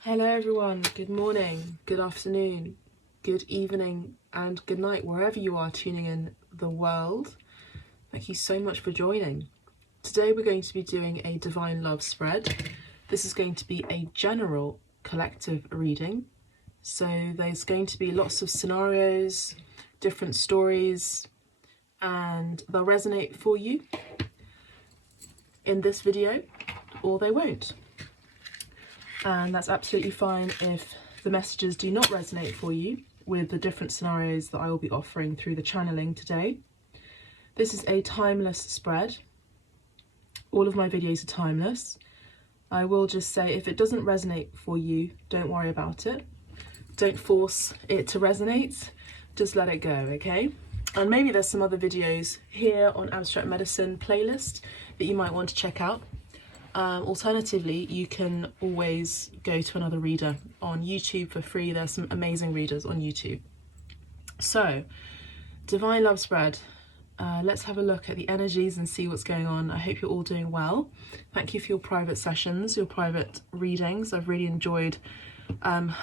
Hello everyone, good morning, good afternoon, good evening and good night wherever you are tuning in the world. Thank you so much for joining. Today we're going to be doing a Divine Love spread. This is going to be a general collective reading. So there's going to be lots of scenarios, different stories, and they'll resonate for you in this video or they won't. And that's absolutely fine if the messages do not resonate for you with the different scenarios that I will be offering through the channeling today. This is a timeless spread. All of my videos are timeless. I will just say if it doesn't resonate for you, don't worry about it. Don't force it to resonate, just let it go, okay? And maybe there's some other videos here on Abstract Medicine playlist that you might want to check out. Alternatively, you can always go to another reader on YouTube for free. There's some amazing readers on YouTube. So, Divine Love Spread. Let's have a look at the energies and see what's going on. I hope you're all doing well. Thank you for your private sessions, your private readings. I've really enjoyed and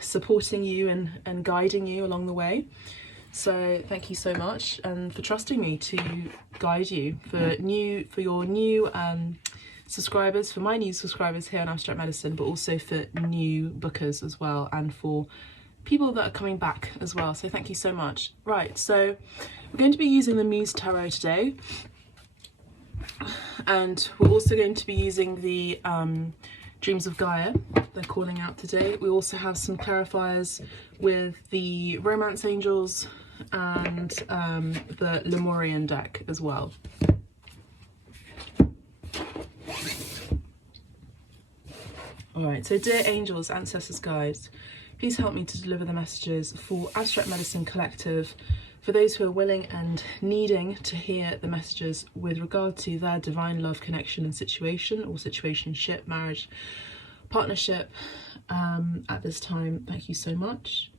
supporting you and guiding you along the way. So thank you so much, and for trusting me to guide you for your new subscribers, for my new subscribers here on Abstract Medicine, but also for new bookers as well, and for people that are coming back as well. So thank you so much. Right, so we're going to be using the Muse Tarot today, and we're also going to be using the Dreams of Gaia. They're calling out today. We also have some clarifiers with the Romance Angels and the Lemurian deck as well. Alright, so dear angels, ancestors, guides, please help me to deliver the messages for Abstract Medicine Collective, for those who are willing and needing to hear the messages with regard to their divine love connection and situation, or situationship, marriage, partnership at this time. Thank you so much.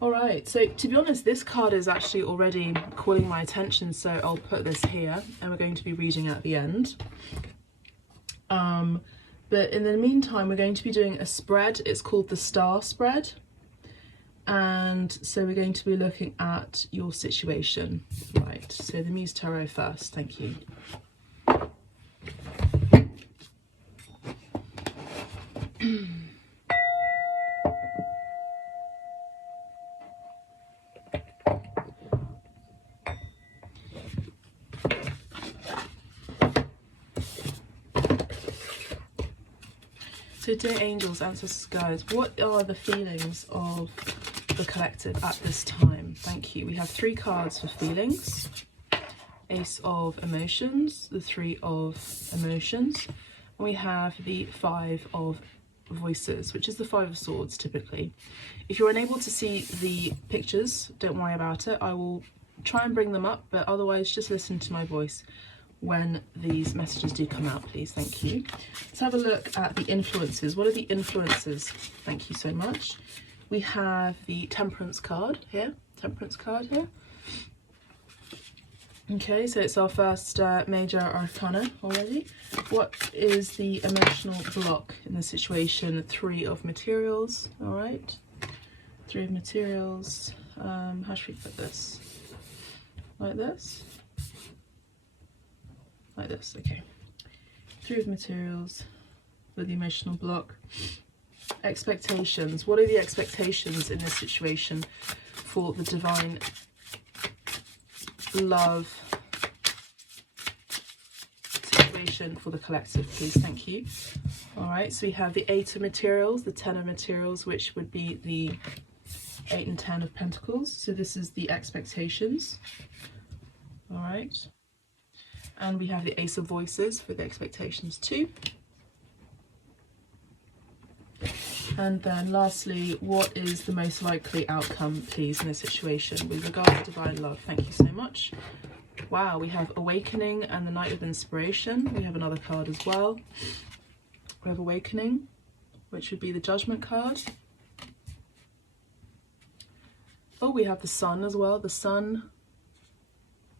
Alright, so to be honest, this card is actually already calling my attention, so I'll put this here and we're going to be reading at the end. But in the meantime, we're going to be doing a spread. It's called the Star Spread. And so we're going to be looking at your situation. Right, so the Muse Tarot first, thank you. So dear angels, ancestors, guides, what are the feelings of the collective at this time? Thank you. We have 3 cards for feelings. Ace of Emotions, the 3 of Emotions. And we have the 5 of Voices, which is the 5 of Swords typically. If you're unable to see the pictures, don't worry about it. I will try and bring them up, but otherwise just listen to my voice when these messages do come out, please. Thank you. Let's have a look at the influences. What are the influences? Thank you so much. We have the Temperance card here. Okay, so it's our first major arcana already. What is the emotional block in the situation? 3 of Materials. All right, 3 of Materials. How should we put this? Like this? Like this, okay. 3 of Materials for the emotional block. Expectations. What are the expectations in this situation for the divine love situation for the collective, please? Thank you. All right, so we have the 8 of Materials, the 10 of Materials, which would be the 8 and 10 of Pentacles. So this is the expectations. All right. And we have the Ace of Voices for the expectations too. And then lastly, what is the most likely outcome, please, in this situation with regard to divine love? Thank you so much. Wow, we have Awakening and the Knight of Inspiration. We have another card as well. We have Awakening, which would be the Judgment card. Oh, we have the Sun as well, the Sun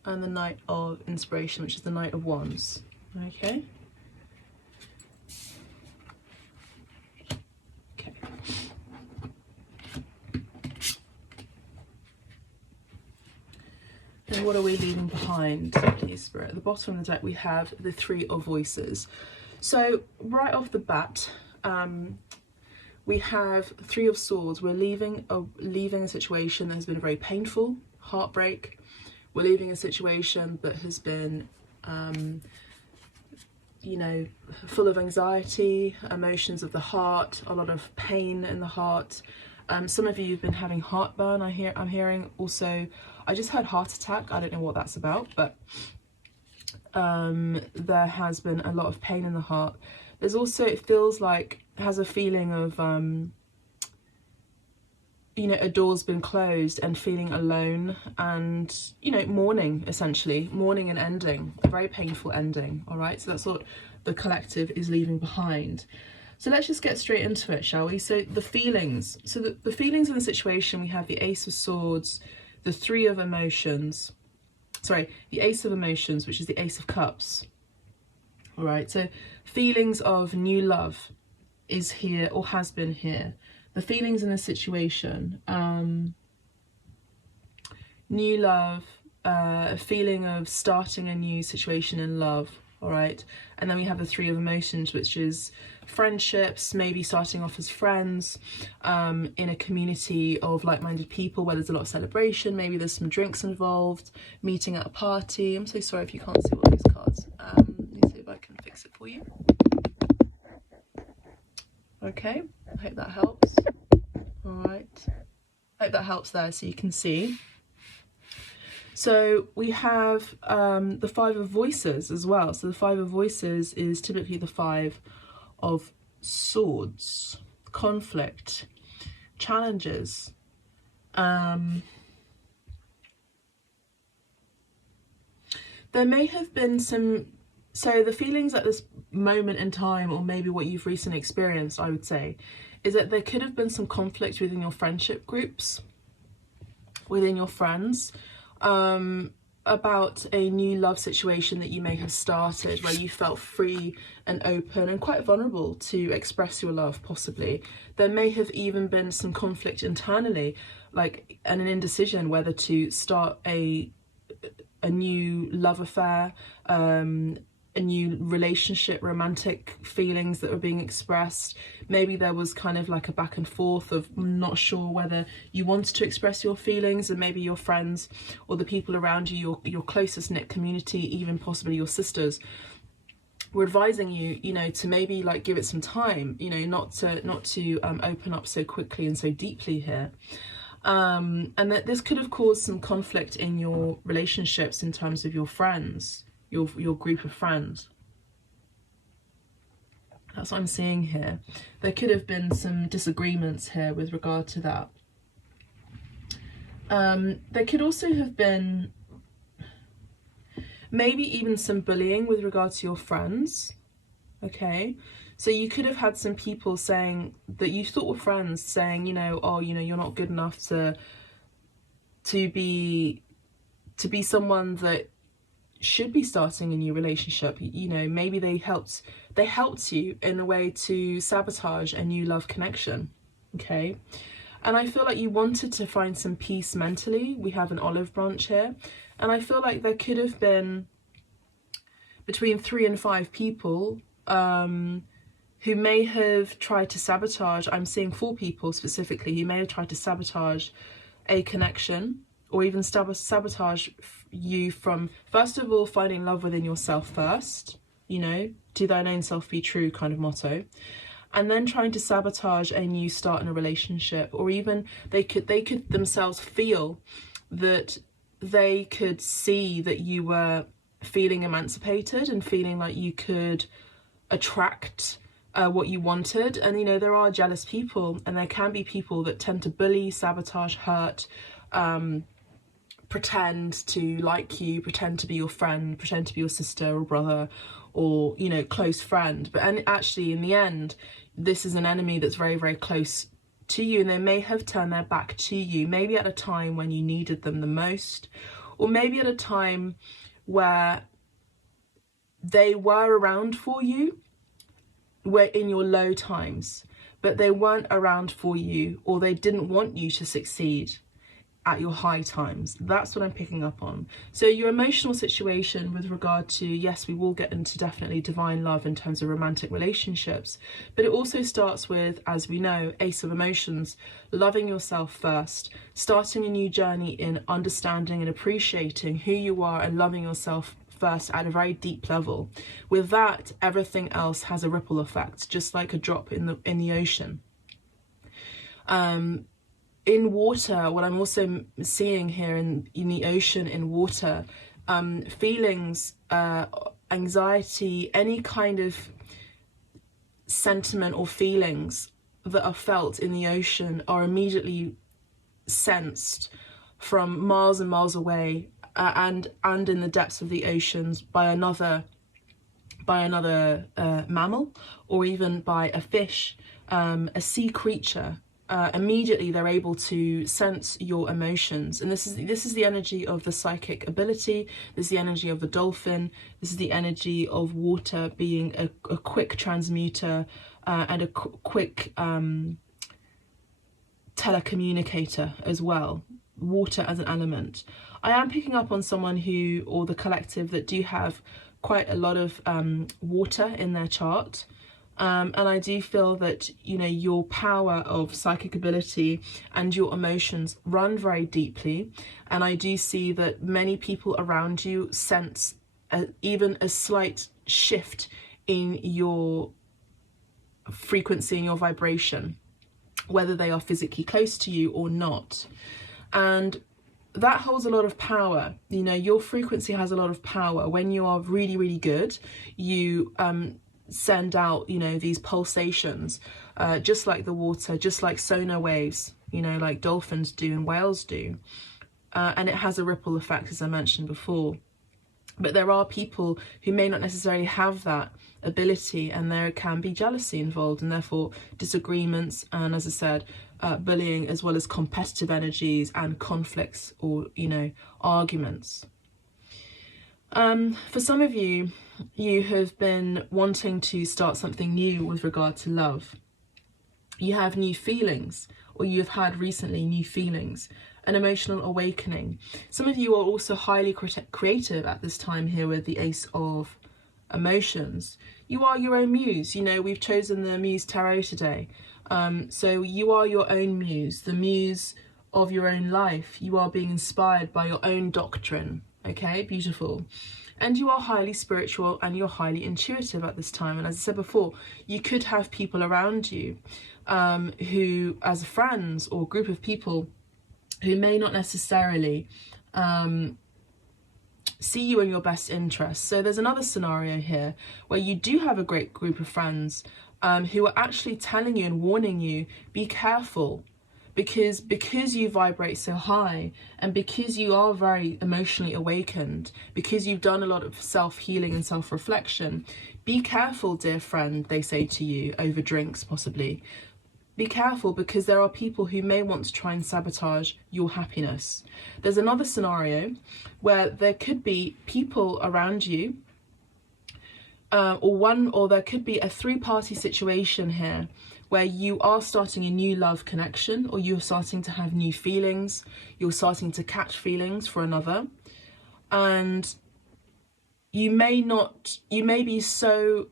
and the Knight of Inspiration, which is the Knight of Wands. Okay. what are we leaving behind, please, Spirit? At the bottom of the deck, we have the Three of Voices. So right off the bat, we have Three of Swords. We're leaving a situation that has been very painful, heartbreak. We're leaving a situation that has been, you know, full of anxiety, emotions of the heart, a lot of pain in the heart. Some of you have been having heartburn. I'm hearing also. I just heard heart attack. I don't know what that's about, but there has been a lot of pain in the heart. There's also, it feels like, has a feeling of, you know, a door's been closed and feeling alone and, you know, mourning, essentially. Mourning and ending, a very painful ending, all right? So that's what the collective is leaving behind. So let's just get straight into it, shall we? So the feelings. So the feelings in the situation, we have the Ace of Swords, the Three of Emotions. Sorry, the Ace of Emotions, which is the Ace of Cups. All right, so feelings of new love is here or has been here. The feelings in the situation, new love, a feeling of starting a new situation in love, all right? And then we have the Three of Emotions, which is friendships, maybe starting off as friends, in a community of like-minded people where there's a lot of celebration, maybe there's some drinks involved, meeting at a party. I'm so sorry if you can't see all these cards. Let me see if I can fix it for you. Okay, I hope that helps. All right, I hope that helps there so you can see. So we have the Five of Voices as well. So the Five of Voices is typically the Five of Swords, conflict, challenges. There may have been some, so the feelings at this moment in time, or maybe what you've recently experienced, I would say, is that there could have been some conflict within your friendship groups, within your friends, about a new love situation that you may have started where you felt free and open and quite vulnerable to express your love, possibly. There may have even been some conflict internally, like an indecision whether to start a new love affair, a new relationship, romantic feelings that were being expressed. Maybe there was kind of like a back and forth of not sure whether you wanted to express your feelings, and maybe your friends or the people around you, your closest knit community, even possibly your sisters, were advising you, you know, to maybe like give it some time, you know, not to open up so quickly and so deeply here. And that this could have caused some conflict in your relationships in terms of your friends, your group of friends. That's what I'm seeing here. There could have been some disagreements here with regard to that. There could also have been maybe even some bullying with regard to your friends. Okay, so you could have had some people saying that you thought were friends, saying, you know, oh, you know, you're not good enough to be someone that should be starting a new relationship. You know, maybe they helped you in a way to sabotage a new love connection. Okay, and I feel like you wanted to find some peace mentally. We have an olive branch here, and I feel like there could have been between 3 and 5 people who may have tried to sabotage. I'm seeing 4 people specifically who may have tried to sabotage a connection, or even sabotage you from, first of all, finding love within yourself first, you know, to thine own self be true kind of motto, and then trying to sabotage a new start in a relationship. Or even they could themselves feel that they could see that you were feeling emancipated and feeling like you could attract what you wanted. And, you know, there are jealous people, and there can be people that tend to bully, sabotage, hurt, pretend to like you, pretend to be your friend, pretend to be your sister or brother, or, you know, close friend. But actually, in the end, this is an enemy that's very, very close to you, and they may have turned their back to you, maybe at a time when you needed them the most, or maybe at a time where they were around for you, where in your low times, but they weren't around for you, or they didn't want you to succeed at your high times. That's what I'm picking up on. So your emotional situation with regard to, yes, we will get into definitely divine love in terms of romantic relationships, but it also starts with, as we know, Ace of Emotions, loving yourself first, starting a new journey in understanding and appreciating who you are and loving yourself first at a very deep level. With that, everything else has a ripple effect, just like a drop in the ocean. In water, what I'm also seeing here in the ocean, in water, feelings, anxiety, any kind of sentiment or feelings that are felt in the ocean are immediately sensed from miles and miles away, and in the depths of the oceans by another mammal, or even by a fish, a sea creature. Immediately they're able to sense your emotions, and this is the energy of the psychic ability. This is the energy of the dolphin. This is the energy of water being a quick transmuter and a quick telecommunicator as well. Water as an element. I am picking up on someone who, or the collective, that do have quite a lot of water in their chart. And I do feel that, you know, your power of psychic ability and your emotions run very deeply. And I do see that many people around you sense even a slight shift in your frequency and your vibration, whether they are physically close to you or not. And that holds a lot of power. You know, your frequency has a lot of power. When you are really, really good, you send out, you know, these pulsations, just like the water, just like sonar waves, you know, like dolphins do and whales do. And it has a ripple effect, as I mentioned before. But there are people who may not necessarily have that ability, and there can be jealousy involved, and therefore disagreements, and, as I said, bullying, as well as competitive energies and conflicts, or, you know, arguments. For some of you, you have been wanting to start something new with regard to love. You have new feelings, or you have had recently new feelings, an emotional awakening. Some of you are also highly creative at this time here with the Ace of Emotions. You are your own muse. You know, we've chosen the Muse Tarot today. So you are your own muse, the muse of your own life. You are being inspired by your own doctrine. Okay, beautiful. And you are highly spiritual, and you're highly intuitive at this time. And as I said before, you could have people around you who, as friends or group of people, who may not necessarily see you in your best interest. So there's another scenario here where you do have a great group of friends who are actually telling you and warning you, be careful, because you vibrate so high, and because you are very emotionally awakened, because you've done a lot of self-healing and self-reflection, be careful, dear friend, they say to you, over drinks possibly. Be careful, because there are people who may want to try and sabotage your happiness. There's another scenario where there could be people around you, or there could be a three-party situation here where you are starting a new love connection, or you're starting to have new feelings, you're starting to catch feelings for another, and you may be so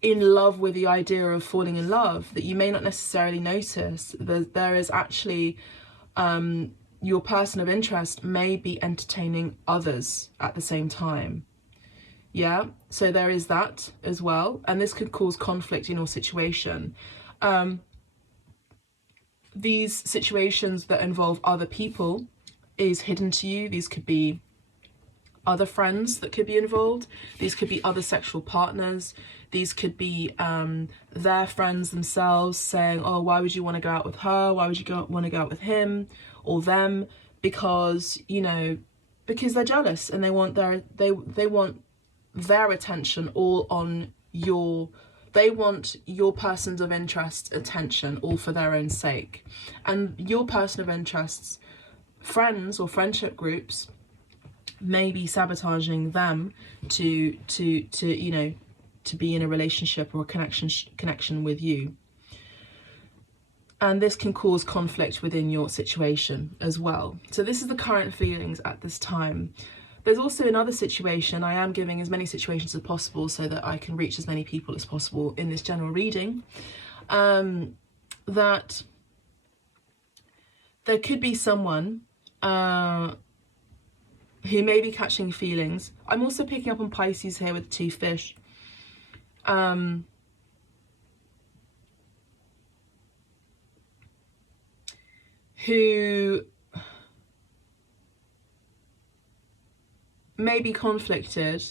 in love with the idea of falling in love that you may not necessarily notice that there is actually your person of interest may be entertaining others at the same time. Yeah, so there is that as well, and this could cause conflict in your situation. These situations that involve other people is hidden to you. These could be other friends that could be involved. These could be other sexual partners. These could be their friends themselves saying, oh, why would you want to go out with her? Why would you want to go out with him or them? Because, you know, because they're jealous, and they want their attention all on they want your persons of interest attention, all for their own sake. And your person of interest's friends or friendship groups may be sabotaging them to you know, to be in a relationship or a connection with you. And this can cause conflict within your situation as well. So this is the current feelings at this time. There's also another situation. I am giving as many situations as possible so that I can reach as many people as possible in this general reading. That there could be someone who may be catching feelings. I'm also picking up on Pisces here with 2 fish. Who may be conflicted,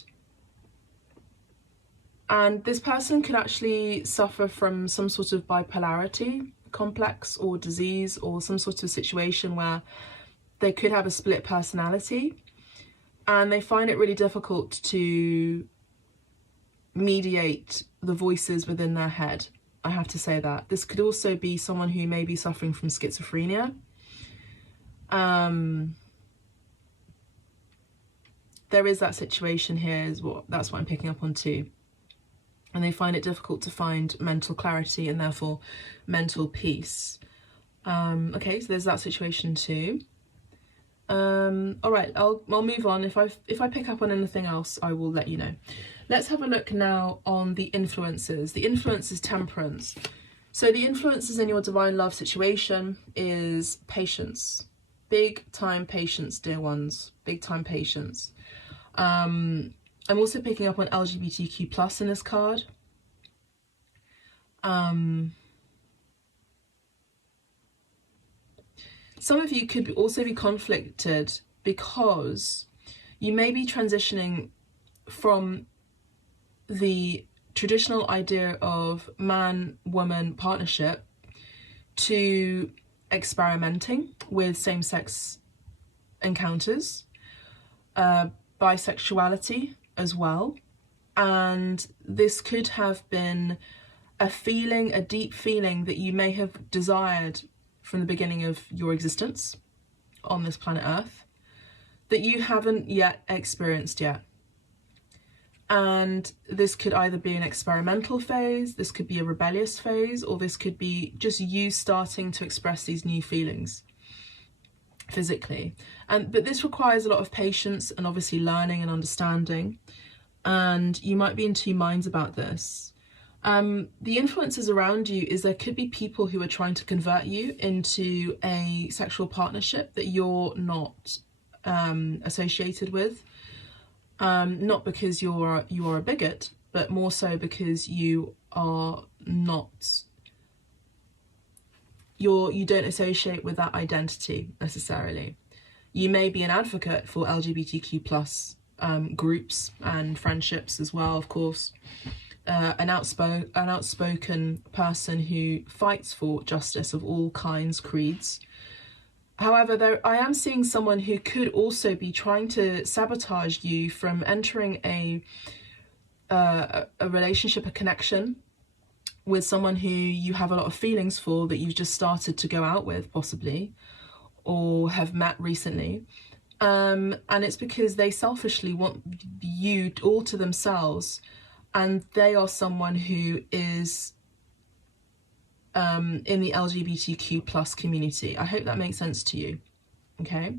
and this person could actually suffer from some sort of bipolarity complex or disease, or some sort of situation where they could have a split personality, and they find it really difficult to mediate the voices within their head. I have to say that. This could also be someone who may be suffering from schizophrenia. There is that situation here, that's what I'm picking up on too. And they find it difficult to find mental clarity and therefore mental peace. Okay, so there's that situation too. All right, I'll move on. If I pick up on anything else, I will let you know. Let's have a look now on the influences. The influence is Temperance. So the influences in your divine love situation is patience. Big time patience, dear ones. Big time patience. I'm also picking up on LGBTQ plus in this card. Some of you could also be conflicted because you may be transitioning from the traditional idea of man-woman partnership to experimenting with same-sex encounters, bisexuality as well. And this could have been a feeling, a deep feeling that you may have desired from the beginning of your existence on this planet Earth that you haven't yet experienced yet. And this could either be an experimental phase, this could be a rebellious phase, or this could be just you starting to express these new feelings physically. But this requires a lot of patience and obviously learning and understanding. And you might be in 2 minds about this. The influences around you is there could be people who are trying to convert you into a sexual partnership that you're not associated with. Not because you're a bigot, but more so because you are not, you don't associate with that identity necessarily. You may be an advocate for LGBTQ plus groups and friendships as well, of course. An outspoken person who fights for justice of all kinds, creeds. However, I am seeing someone who could also be trying to sabotage you from entering a relationship, a connection with someone who you have a lot of feelings for, that you've just started to go out with possibly, or have met recently. And it's because they selfishly want you all to themselves, and they are someone who is in the LGBTQ plus community. I hope that makes sense to you. Okay.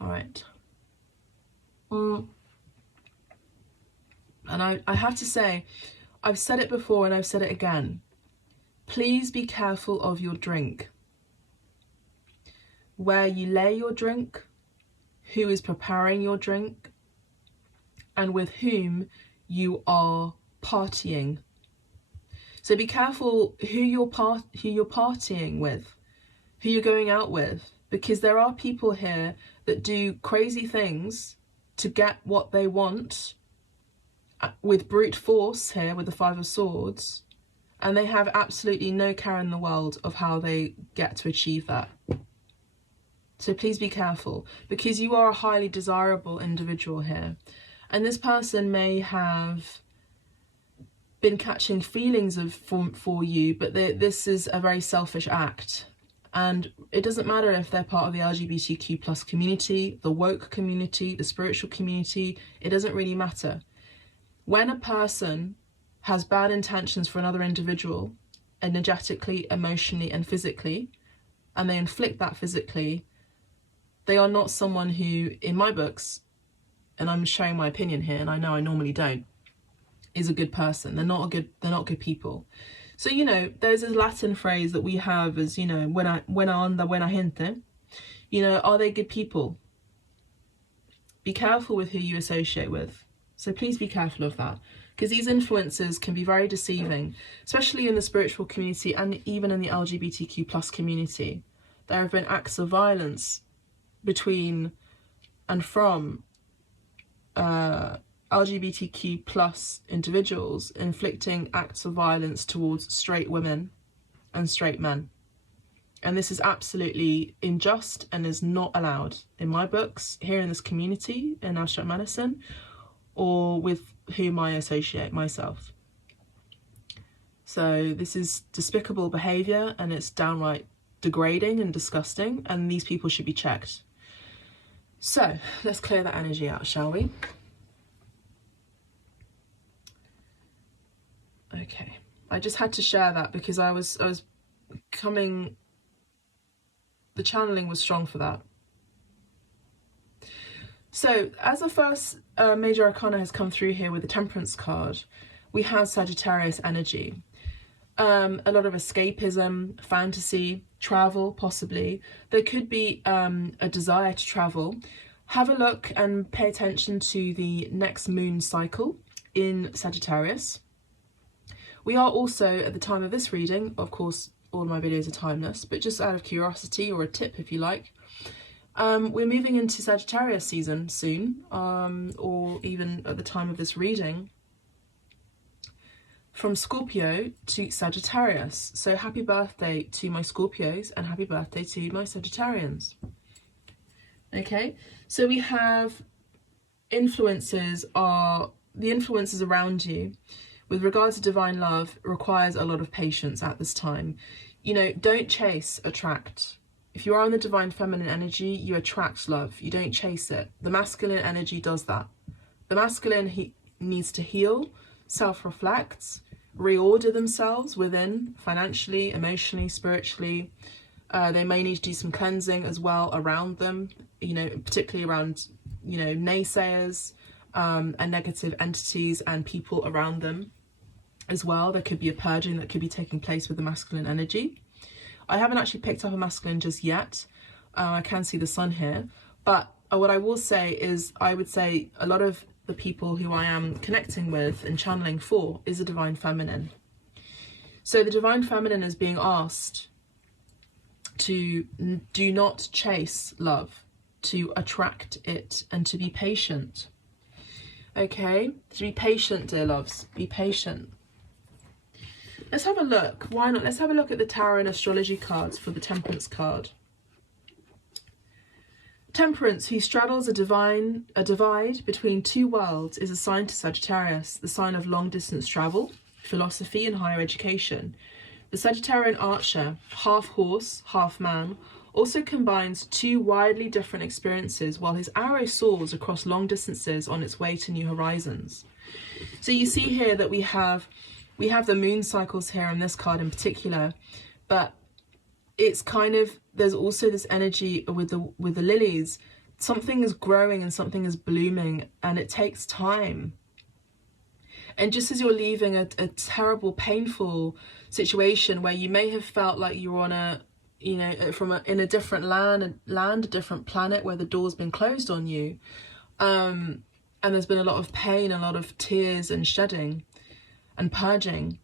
All right. And I have to say, I've said it before and I've said it again. Please be careful of your drink. Where you lay your drink, who is preparing your drink, and with whom you are partying. So be careful who you're partying with, who you're going out with, because there are people here that do crazy things to get what they want with brute force here with the 5 of Swords, and they have absolutely no care in the world of how they get to achieve that. So please be careful, because you are a highly desirable individual here. And this person may have been catching feelings for you, but this is a very selfish act. And it doesn't matter if they're part of the LGBTQ plus community, the woke community, the spiritual community, it doesn't really matter. When a person has bad intentions for another individual, energetically, emotionally, and physically, and they inflict that physically, they are not someone who, in my books, and I'm sharing my opinion here, and I know I normally don't, is a good person. They're not good people. So, you know, there's a Latin phrase that we have as, you know, buena gente. You know, are they good people? Be careful with who you associate with. So please be careful of that, because these influences can be very deceiving, especially in the spiritual community and even in the LGBTQ plus community. There have been acts of violence between and from LGBTQ plus individuals inflicting acts of violence towards straight women and straight men. And this is absolutely unjust and is not allowed in my books, here in this community, in abstract medicine, or with whom I associate myself. So this is despicable behaviour, and it's downright degrading and disgusting, and these people should be checked. So let's clear that energy out, shall we? Okay, I just had to share that because I was coming, the channeling was strong for that. So as the first major arcana has come through here with the Temperance card, we have Sagittarius energy. A lot of escapism, fantasy, travel, possibly. There could be a desire to travel. Have a look and pay attention to the next moon cycle in Sagittarius. We are also, at the time of this reading, of course, all of my videos are timeless, but just out of curiosity or a tip if you like, we're moving into Sagittarius season soon, or even at the time of this reading, from Scorpio to Sagittarius. So happy birthday to my Scorpios and happy birthday to my Sagittarians. Okay, so we have influences are, the influences around you with regards to divine love requires a lot of patience at this time. You know, don't chase, attract. If you are in the divine feminine energy, you attract love. You don't chase it. The masculine energy does that. The masculine, he needs to heal, self-reflect, reorder themselves within, financially, emotionally, spiritually. They may need to do some cleansing as well around them, you know, particularly around, you know, naysayers and negative entities and people around them as well. There could be a purging that could be taking place with the masculine energy. I haven't actually picked up a masculine just yet. I can see the sun here, but what I will say is, I would say a lot of the people who I am connecting with and channeling for is the divine feminine. So the divine feminine is being asked to do not chase love, to attract it, and to be patient. Okay, to be patient, dear loves, be patient. Let's have a look. Why not? Let's have a look at the tarot and astrology cards for the Temperance card. Temperance, who straddles a divide between two worlds, is assigned to Sagittarius, the sign of long-distance travel, philosophy, and higher education. The Sagittarian archer, half horse, half man, also combines two widely different experiences while his arrow soars across long distances on its way to new horizons. So you see here that we have the moon cycles here in this card in particular, but it's kind of, there's also this energy with the lilies. Something is growing and something is blooming, and it takes time. And just as you're leaving a terrible, painful situation where you may have felt like you were on a, you know, in a different land, a different planet where the door's been closed on you, and there's been a lot of pain, a lot of tears and shedding and purging.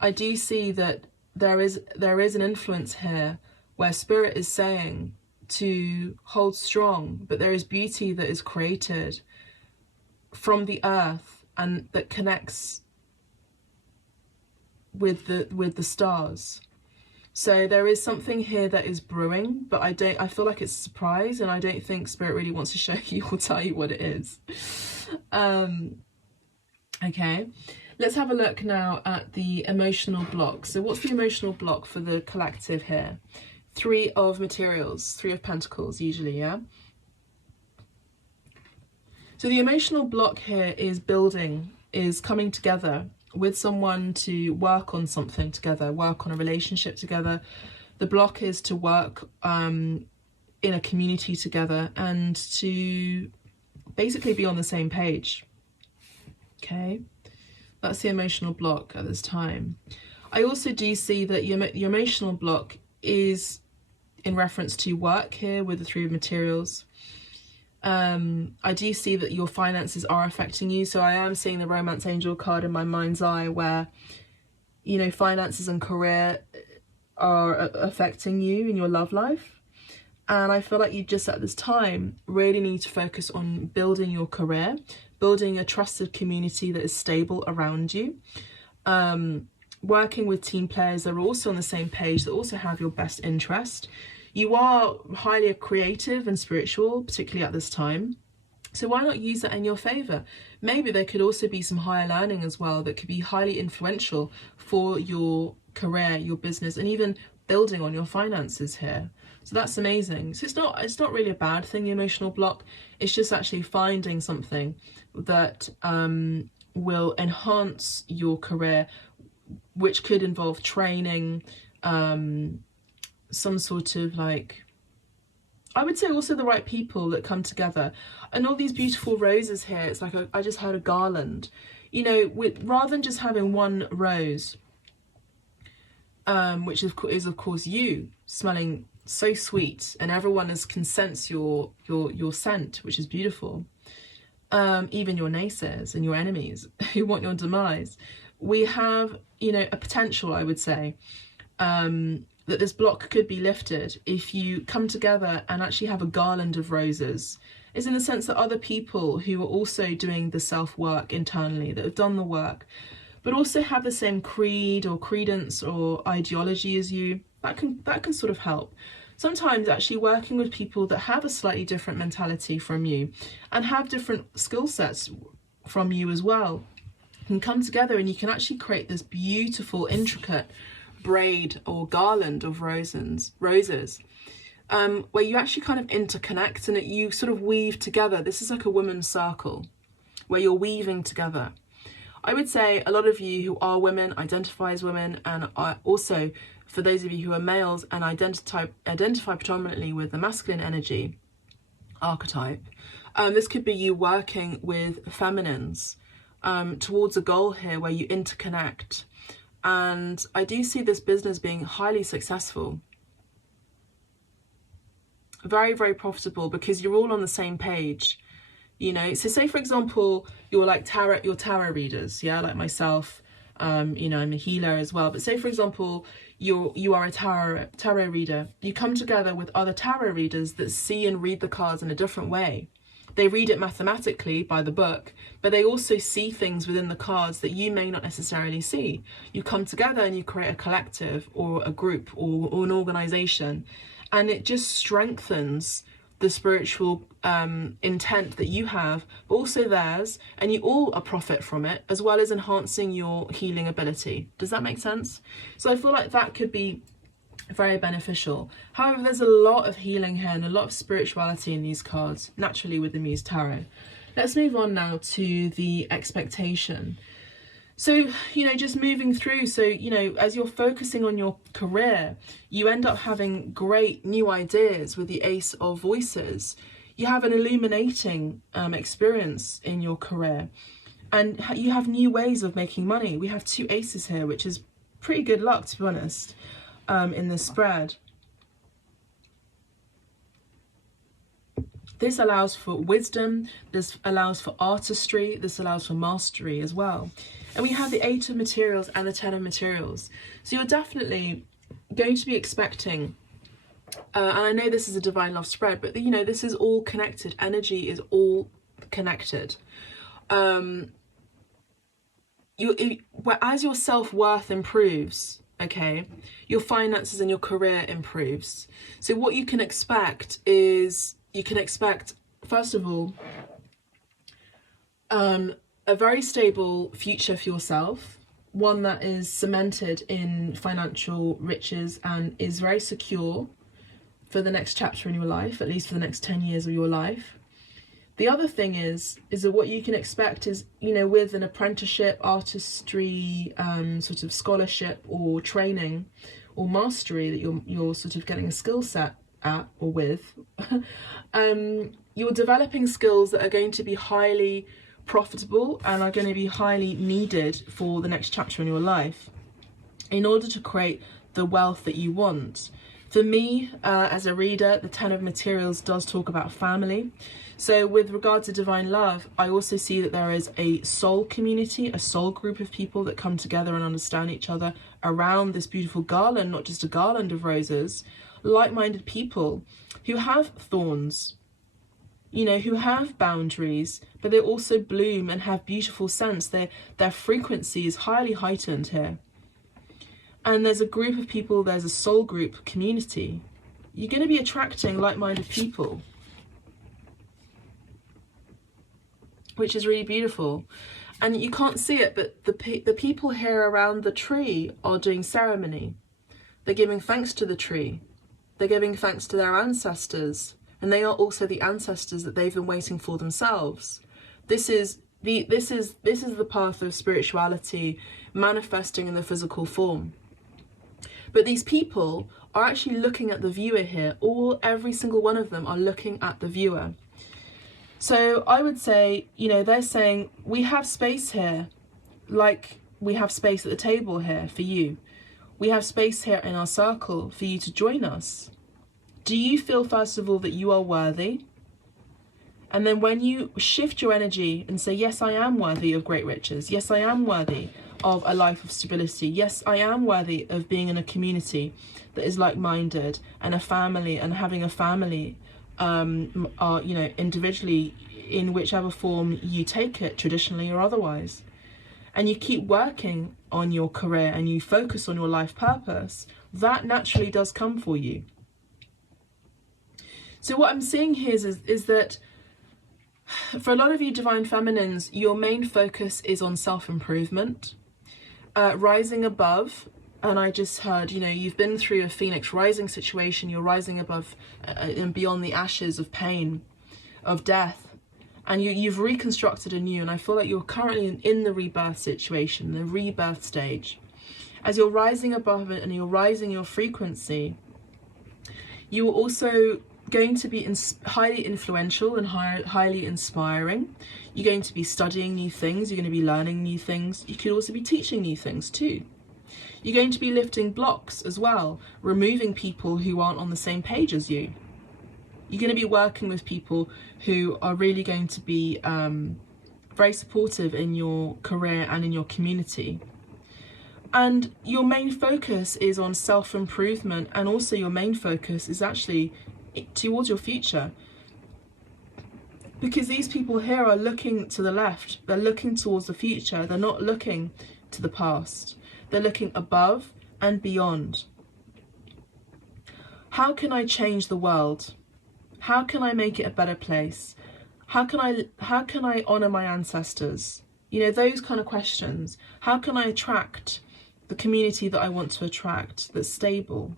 I do see that there is an influence here where spirit is saying to hold strong, but there is beauty that is created from the earth and that connects with the stars. So there is something here that is brewing, but I feel like it's a surprise, and I don't think spirit really wants to show you or tell you what it is. Okay, let's have a look now at the emotional block. So what's the emotional block for the collective here? 3 of materials, 3 of pentacles usually, yeah? So the emotional block here is building, is coming together, with someone to work on something together, work on a relationship together. The block is to work in a community together and to basically be on the same page. Okay, that's the emotional block at this time. I also do see that your emotional block is in reference to work here with the Three of Materials. I do see that your finances are affecting you. So I am seeing the Romance Angel card in my mind's eye where, you know, finances and career are affecting you in your love life. And I feel like you just at this time really need to focus on building your career, building a trusted community that is stable around you. Working with team players that are also on the same page, that also have your best interest. You are highly creative and spiritual, particularly at this time. So why not use that in your favour? Maybe there could also be some higher learning as well that could be highly influential for your career, your business, and even building on your finances here. So that's amazing. So it's not really a bad thing, the emotional block. It's just actually finding something that will enhance your career, which could involve training, some sort of, like, I would say also the right people that come together. And all these beautiful roses here, it's like I just had a garland, you know, rather than just having one rose, which is of course you, smelling so sweet, and everyone can sense your scent, which is beautiful. Even your naysayers and your enemies who want your demise. We have, you know, a potential, I would say, that this block could be lifted if you come together and actually have a garland of roses. It's in the sense that other people who are also doing the self-work internally, that have done the work, but also have the same creed or credence or ideology as you, that can sort of help. Sometimes actually working with people that have a slightly different mentality from you and have different skill sets from you as well can come together, and you can actually create this beautiful, intricate braid or garland of roses, where you actually kind of interconnect and you sort of weave together. This is like a woman's circle where you're weaving together. I would say a lot of you who are women, identify as women, and are also, for those of you who are males and identify predominantly with the masculine energy archetype, this could be you working with feminines towards a goal here where you interconnect. And I do see this business being highly successful, very, very profitable, because you're all on the same page, you know. So say for example you're like tarot readers, yeah, like myself, you know, I'm a healer as well, but say for example you are a tarot reader. You come together with other tarot readers that see and read the cards in a different way. They read it mathematically by the book, but they also see things within the cards that you may not necessarily see. You come together and you create a collective or a group or an organization, and it just strengthens the spiritual intent that you have, but also theirs, and you all profit from it, as well as enhancing your healing ability. Does that make sense? So I feel like that could be very beneficial. However, there's a lot of healing here and a lot of spirituality in these cards, naturally with the Muse Tarot. Let's move on now to the expectation. So, you know, just moving through. So, you know, as you're focusing on your career, you end up having great new ideas with the Ace of Voices. You have an illuminating experience in your career, and you have new ways of making money. We have two aces here, which is pretty good luck, to be honest. In this spread, this allows for wisdom, this allows for artistry, this allows for mastery as well. And we have the 8 of Materials and the 10 of Materials. So you're definitely going to be expecting, and I know this is a divine love spread, but you know, this is all connected. Energy is all connected. As your self-worth improves, okay, your finances and your career improves. So what you can expect is, first of all, a very stable future for yourself, one that is cemented in financial riches and is very secure for the next chapter in your life, at least for the next 10 years of your life. The other thing is that what you can expect is, you know, with an apprenticeship, artistry, sort of scholarship or training or mastery that you're sort of getting a skill set at or with, you're developing skills that are going to be highly profitable and are going to be highly needed for the next chapter in your life in order to create the wealth that you want. For me, as a reader, the Ten of Materials does talk about family. So with regard to divine love, I also see that there is a soul community, a soul group of people that come together and understand each other around this beautiful garland, not just a garland of roses, like-minded people who have thorns, you know, who have boundaries, but they also bloom and have beautiful scents. Their frequency is highly heightened here. And there's a group of people, there's a soul group community. You're going to be attracting like-minded people, which is really beautiful. And you can't see it, but the people here around the tree are doing ceremony. They're giving thanks to the tree. They're giving thanks to their ancestors. And they are also the ancestors that they've been waiting for themselves. This is the path of spirituality manifesting in the physical form. But these people are actually looking at the viewer here. Every single one of them are looking at the viewer. So I would say, you know, they're saying, we have space here, like we have space at the table here for you. We have space here in our circle for you to join us. Do you feel, first of all, that you are worthy? And then when you shift your energy and say, yes, I am worthy of great riches. Yes, I am worthy of a life of stability. Yes, I am worthy of being in a community that is like-minded, and a family, and having a family, you know, individually, in whichever form you take it, traditionally or otherwise. And you keep working on your career and you focus on your life purpose, that naturally does come for you. So what I'm seeing here is that for a lot of you divine feminines, your main focus is on self-improvement, rising above. And I just heard, you know, you've been through a phoenix rising situation, you're rising above and beyond the ashes of pain, of death, and you've reconstructed anew. And I feel like you're currently in the rebirth situation, the rebirth stage. As you're rising above it and you're rising your frequency, you are also going to be highly influential and highly inspiring. You're going to be studying new things, you're going to be learning new things. You could also be teaching new things too. You're going to be lifting blocks as well, removing people who aren't on the same page as you. You're going to be working with people who are really going to be very supportive in your career and in your community. And your main focus is on self-improvement, and also your main focus is actually towards your future. Because these people here are looking to the left, they're looking towards the future, they're not looking to the past. They're looking above and beyond. How can I change the world? How can I make it a better place? How can I honor my ancestors? You know, those kind of questions. How can I attract the community that I want to attract that's stable?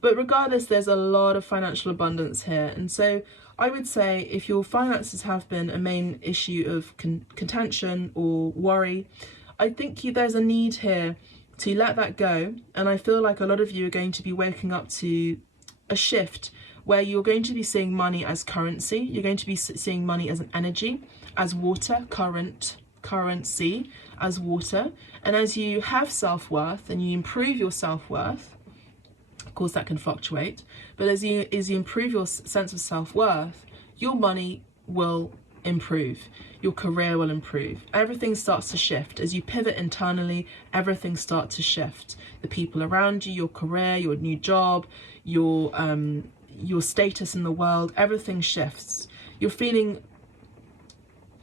But regardless, there's a lot of financial abundance here. And so I would say if your finances have been a main issue of contention or worry, I think there's a need here to let that go. And I feel like a lot of you are going to be waking up to a shift where you're going to be seeing money as currency. You're going to be seeing money as an energy, as water, currency, as water. And as you have self-worth and you improve your self-worth, of course that can fluctuate, but as you improve your sense of self-worth, your money will improve, your career will improve. Everything starts to shift. As you pivot internally, everything starts to shift. The people around you, your career, your new job, your status in the world, everything shifts. You're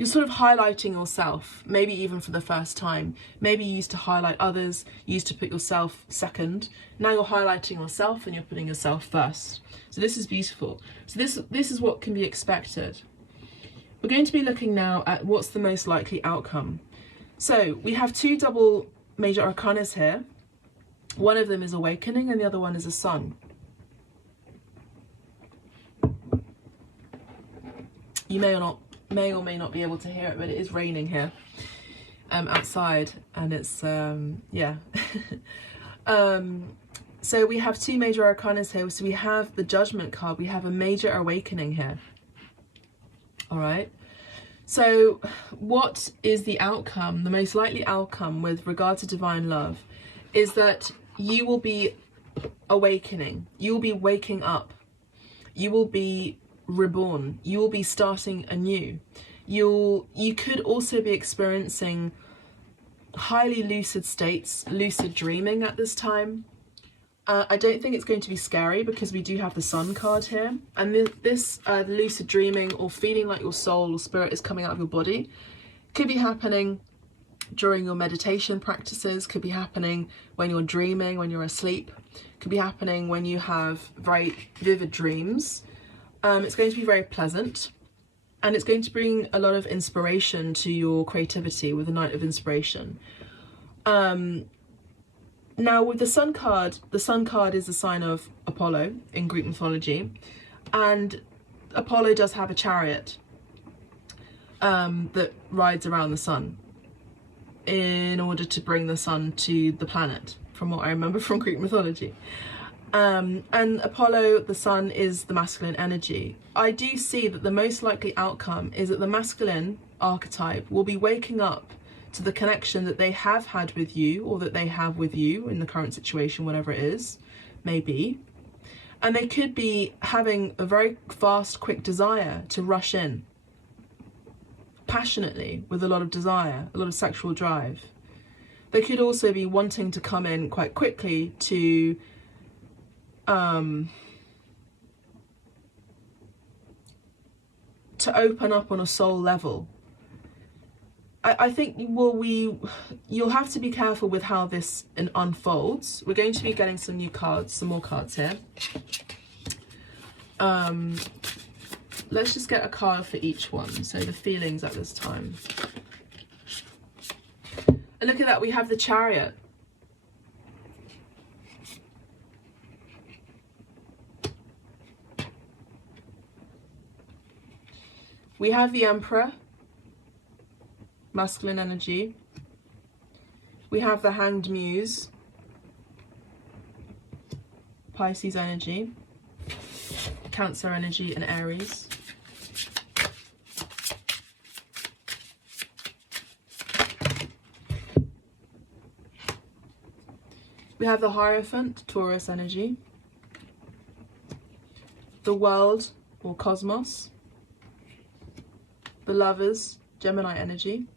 sort of highlighting yourself, maybe even for the first time. Maybe you used to highlight others, you used to put yourself second. Now you're highlighting yourself and you're putting yourself first. So this is beautiful. So this is what can be expected. We're going to be looking now at what's the most likely outcome. So we have two double major arcanas here. One of them is awakening and the other one is a sun. You may or not may or may not be able to hear it, but it is raining here outside, and it's yeah. So we have two major arcana here. So we have the Judgment card, we have a major awakening here. All right, so what is the outcome? The most likely outcome with regard to divine love is that you will be awakening, you will be waking up, you will be reborn, you will be starting anew. You could also be experiencing highly lucid states, lucid dreaming at this time. I don't think it's going to be scary because we do have the Sun card here, and this lucid dreaming or feeling like your soul or spirit is coming out of your body could be happening during your meditation practices, could be happening when you're dreaming, when you're asleep, could be happening when you have very vivid dreams. It's going to be very pleasant, and it's going to bring a lot of inspiration to your creativity with the Knight of Inspiration. Now with the Sun card is a sign of Apollo in Greek mythology, and Apollo does have a chariot that rides around the sun in order to bring the sun to the planet, from what I remember from Greek mythology. And Apollo, the sun, is the masculine energy. I do see that the most likely outcome is that the masculine archetype will be waking up to the connection that they have had with you, or that they have with you in the current situation, whatever it is, maybe. And they could be having a very fast, quick desire to rush in passionately with a lot of desire, a lot of sexual drive. They could also be wanting to come in quite quickly to open up on a soul level. I think you'll have to be careful with how this unfolds. We're going to be getting some new cards, some more cards here. Let's just get a card for each one. So the feelings at this time. And look at that, we have the Chariot. We have the Emperor, masculine energy. We have the Hanged Muse, Pisces energy, Cancer energy, and Aries. We have the Hierophant, Taurus energy, the World or Cosmos, the Lovers, Gemini energy,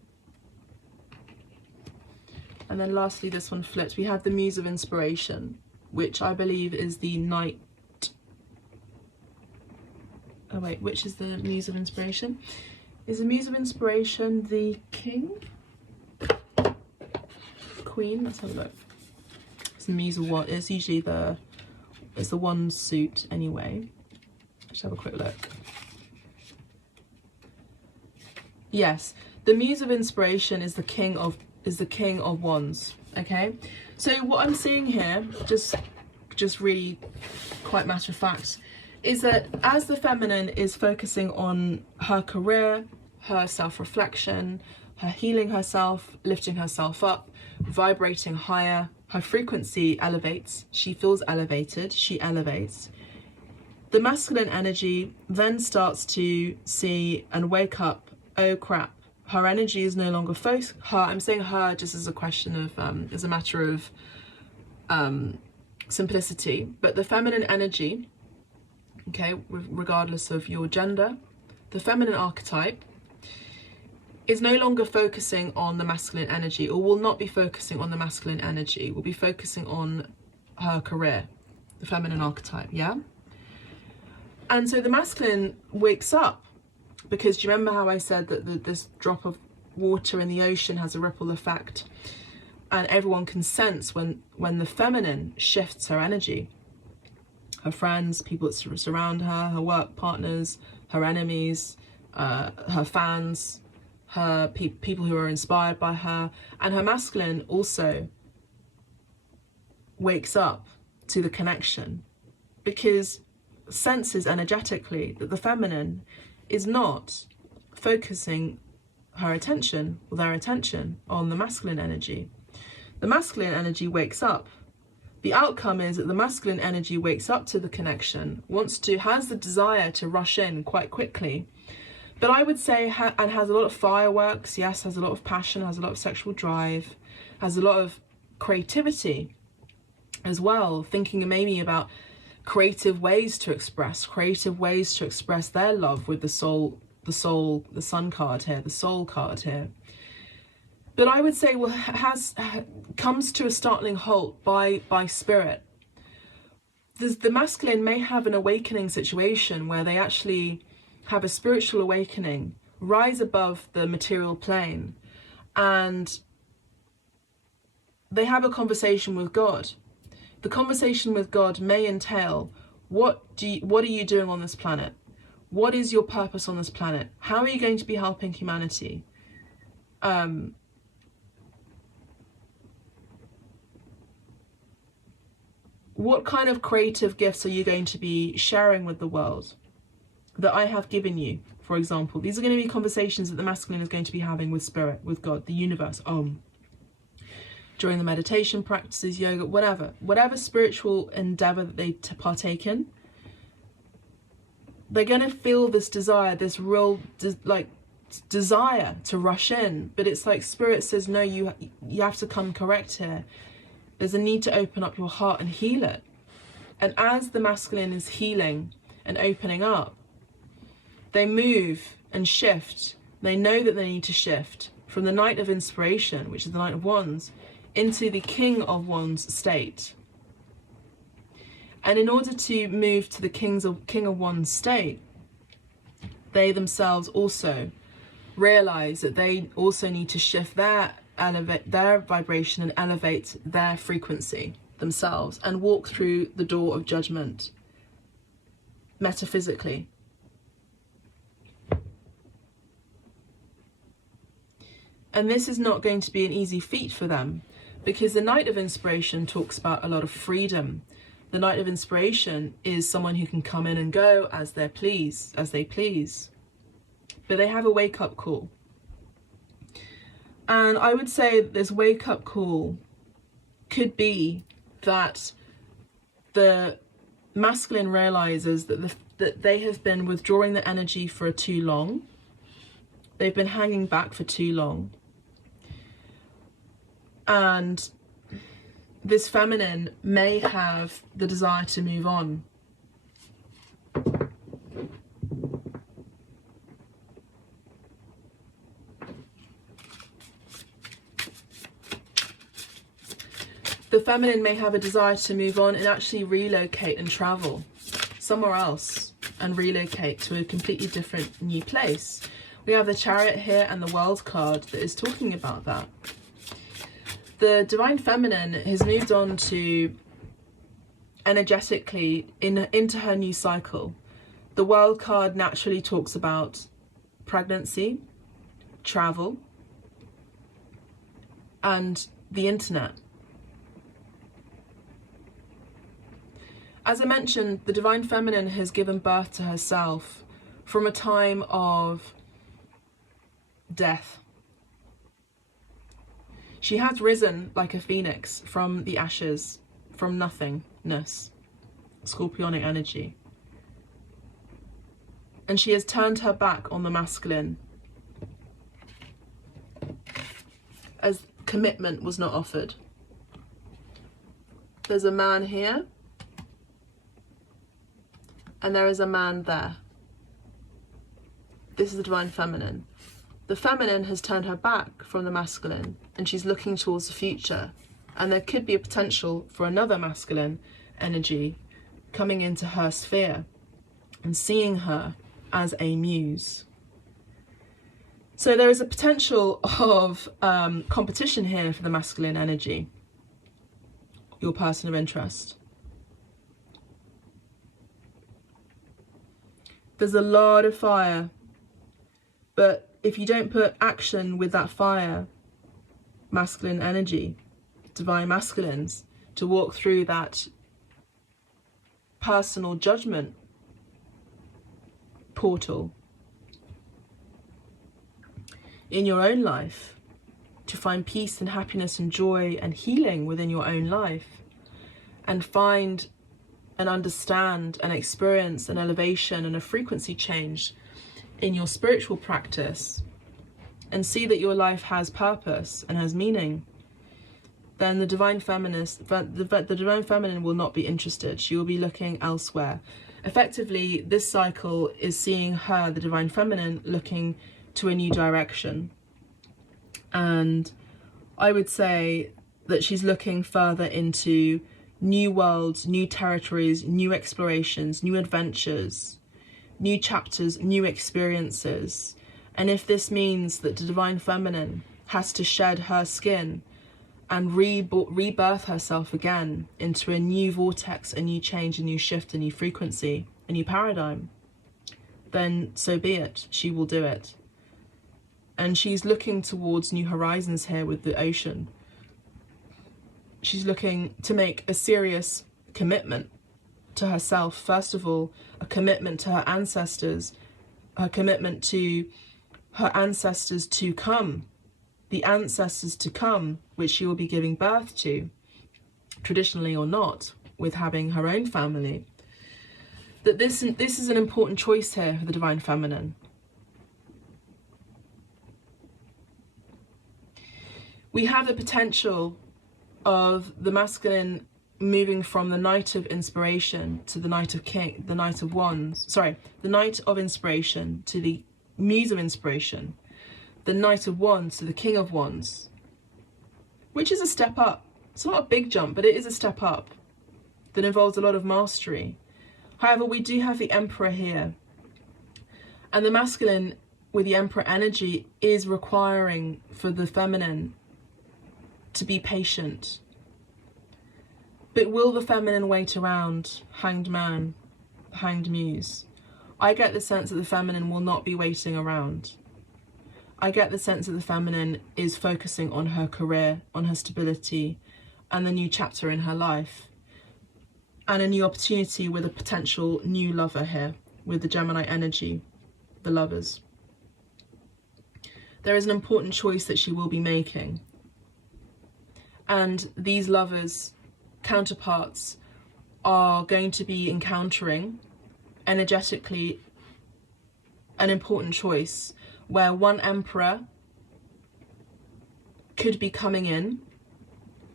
and then lastly this one flips. We have the Muse of Inspiration, which I believe is the Knight. Oh wait, which is the Muse of Inspiration? Is the Muse of Inspiration the King? Queen? Let's have a look. It's the Muse of what? It's usually it's the one suit anyway. Let's have a quick look. Yes, the Muse of Inspiration is the King of Wands. Okay, so what I'm seeing here, just really quite matter of fact, is that as the feminine is focusing on her career, her self-reflection, her healing herself, lifting herself up, vibrating higher, her frequency elevates, she feels elevated, she elevates. The masculine energy then starts to see and wake up, oh crap, her energy is no longer I'm saying her just as a question of, as a matter of simplicity, but the feminine energy, okay, regardless of your gender, the feminine archetype is no longer focusing on the masculine energy, or will not be focusing on the masculine energy, will be focusing on her career, the feminine archetype, yeah? And so the masculine wakes up, because do you remember how I said that this drop of water in the ocean has a ripple effect, and everyone can sense when the feminine shifts her energy. Her friends, people that surround her, her work partners, her enemies, her fans, her people who are inspired by her, and her masculine also wakes up to the connection, because senses energetically that the feminine is not focusing her attention, or their attention, on the masculine energy. The masculine energy wakes up. The outcome is that the masculine energy wakes up to the connection, has the desire to rush in quite quickly. But I would say, and has a lot of fireworks, yes, has a lot of passion, has a lot of sexual drive, has a lot of creativity as well, thinking maybe about creative ways to express their love with the sun card here, the soul card here. But I would say, well, comes to a startling halt by spirit. The masculine may have an awakening situation where they actually have a spiritual awakening, rise above the material plane, and they have a conversation with God. The conversation with God may entail, what are you doing on this planet? What is your purpose on this planet? How are you going to be helping humanity? What kind of creative gifts are you going to be sharing with the world that I have given you, for example? These are going to be conversations that the masculine is going to be having with spirit, with God, the universe, during the meditation practices, yoga, whatever spiritual endeavor that they partake in. They're going to feel this desire, this real desire to rush in, but it's like spirit says, no, you have to come correct here. There's a need to open up your heart and heal it. And as the masculine is healing and opening up, they move and shift. They know that they need to shift from the Knight of Inspiration, which is the Knight of Wands, into the King of Wands state. And in order to move to the King of Wands state, they themselves also realize that they also need to shift their vibration and elevate their frequency themselves and walk through the door of judgment metaphysically. And this is not going to be an easy feat for them, because the Knight of Inspiration talks about a lot of freedom. The Knight of Inspiration is someone who can come in and go as they please. But they have a wake-up call. And I would say this wake-up call could be that the masculine realizes that they have been withdrawing the energy for too long. They've been hanging back for too long. And this feminine may have the desire to move on. The feminine may have a desire to move on and actually relocate and travel somewhere else and relocate to a completely different new place. We have the Chariot here and the World card that is talking about that. The Divine Feminine has moved on to energetically into her new cycle. The World card naturally talks about pregnancy, travel, and the internet. As I mentioned, the Divine Feminine has given birth to herself from a time of death. She has risen like a phoenix from the ashes, from nothingness, Scorpionic energy. And she has turned her back on the masculine, as commitment was not offered. There's a man here, and there is a man there. This is the Divine Feminine. The feminine has turned her back from the masculine, and she's looking towards the future. And there could be a potential for another masculine energy coming into her sphere and seeing her as a muse. So there is a potential of competition here for the masculine energy, your person of interest. There's a lot of fire, but if you don't put action with that fire, masculine energy, divine masculines, to walk through that personal judgment portal, in your own life, to find peace and happiness and joy and healing within your own life, and find and understand and experience an elevation and a frequency change in your spiritual practice, and see that your life has purpose and has meaning, then the divine feminine will not be interested. She will be looking elsewhere. Effectively, this cycle is seeing her, the divine feminine, looking to a new direction. And I would say that she's looking further into new worlds, new territories, new explorations, new adventures, new chapters, new experiences. And if this means that the divine feminine has to shed her skin and rebirth herself again into a new vortex, a new change, a new shift, a new frequency, a new paradigm, then so be it. She will do it. And she's looking towards new horizons here with the ocean. She's looking to make a serious commitment to herself. First of all, a commitment to her ancestors, a commitment to her ancestors to come, the ancestors to come, which she will be giving birth to, traditionally or not, with having her own family. That this is an important choice here for the divine feminine. We have the potential of the masculine moving from the Knight of Inspiration to the Knight of the Knight of Wands. Sorry, the Knight of Inspiration to the Muse of Inspiration, the Knight of Wands to the King of Wands, which is a step up. It's not a big jump, but it is a step up that involves a lot of mastery. However, we do have the Emperor here, and the masculine with the Emperor energy is requiring for the feminine to be patient. But will the feminine wait around? Hanged man, hanged muse. I get the sense that the feminine will not be waiting around. I get the sense that the feminine is focusing on her career, on her stability, and the new chapter in her life, and a new opportunity with a potential new lover here, with the Gemini energy, the lovers. There is an important choice that she will be making. And these lovers, counterparts, are going to be encountering energetically an important choice where one emperor could be coming in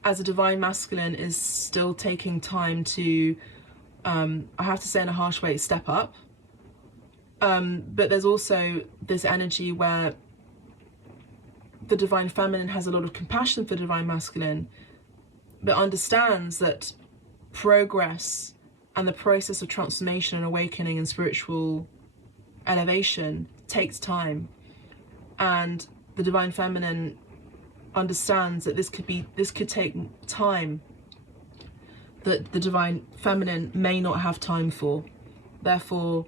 as a divine masculine is still taking time to, I have to say in a harsh way, step up. But there's also this energy where the divine feminine has a lot of compassion for divine masculine, but understands that progress and the process of transformation and awakening and spiritual elevation takes time. And the divine feminine understands that this could take time that the divine feminine may not have time for. Therefore,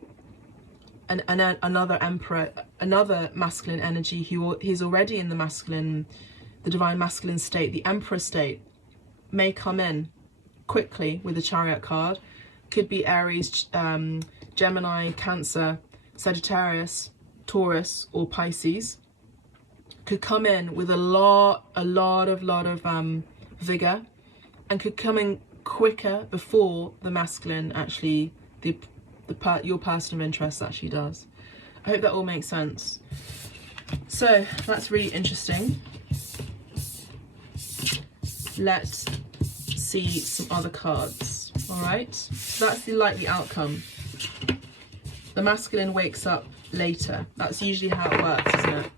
another emperor, another masculine energy he's already in the divine masculine state, the emperor state, may come in quickly with the Chariot card. Could be Aries, Gemini, Cancer, Sagittarius, Taurus, or Pisces. Could come in with a lot of vigor, and could come in quicker before the masculine actually, your person of interest actually does. I hope that all makes sense. So that's really interesting. Let's see some other cards. All right, so that's the likely outcome. The masculine wakes up later. That's usually how it works, isn't it?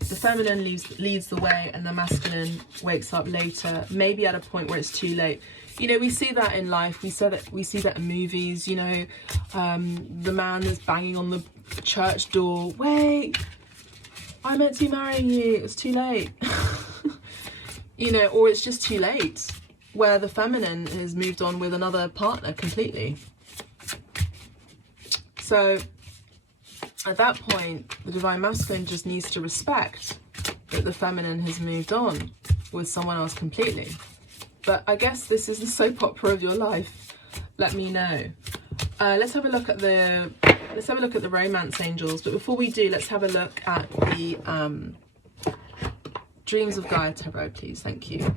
The feminine leads the way, and the masculine wakes up later, maybe at a point where it's too late. You know, we see that in life. We see that in movies. You know, the man is banging on the church door. Wait, I meant to be marrying you. It's too late. You know, or it's just too late, where the feminine has moved on with another partner completely. So at that point, the divine masculine just needs to respect that the feminine has moved on with someone else completely. But I guess this is the soap opera of your life. Let me know. Let's have a look at the let's have a look at the romance angels. But before we do, let's have a look at the Dreams of Gaia Tarot, please. Thank you.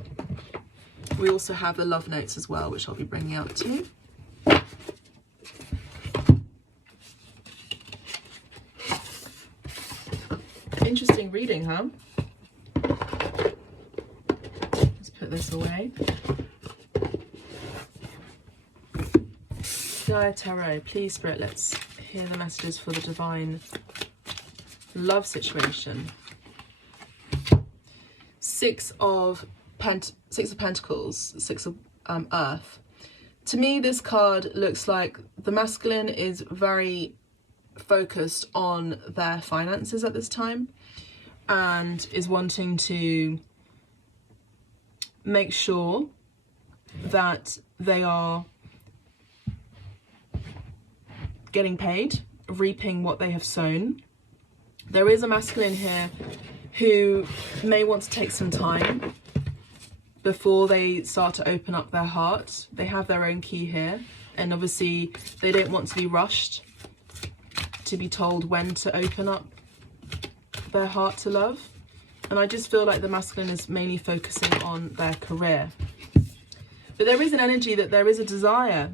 We also have the love notes as well, which I'll be bringing out too. Interesting reading, huh? Let's put this away. Gaia Tarot, please, Spirit, let's hear the messages for the divine love situation. Six of Pentacles, Six of Earth. To me, this card looks like the masculine is very focused on their finances at this time and is wanting to make sure that they are getting paid, reaping what they have sown. There is a masculine here who may want to take some time before they start to open up their heart. They have their own key here, and obviously they don't want to be rushed to be told when to open up their heart to love. And I just feel like the masculine is mainly focusing on their career. But there is an energy that there is a desire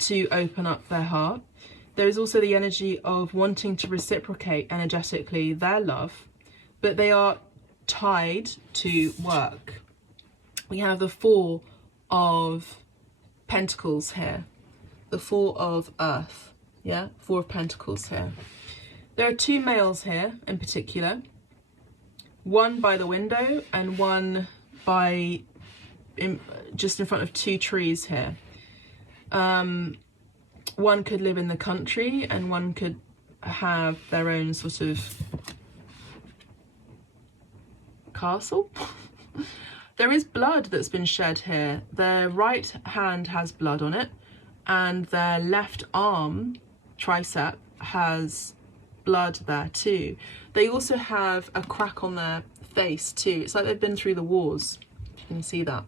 to open up their heart. There is also the energy of wanting to reciprocate energetically their love, but they are tied to work. We have the Four of Pentacles here, the Four of Earth, yeah, Four of Pentacles here. There are two males here in particular, one by the window and one by just in front of two trees here. One could live in the country and one could have their own sort of castle. There is blood that's been shed here. Their right hand has blood on it and their left arm, tricep, has blood there too. They also have a crack on their face too. It's like they've been through the wars. You can see that.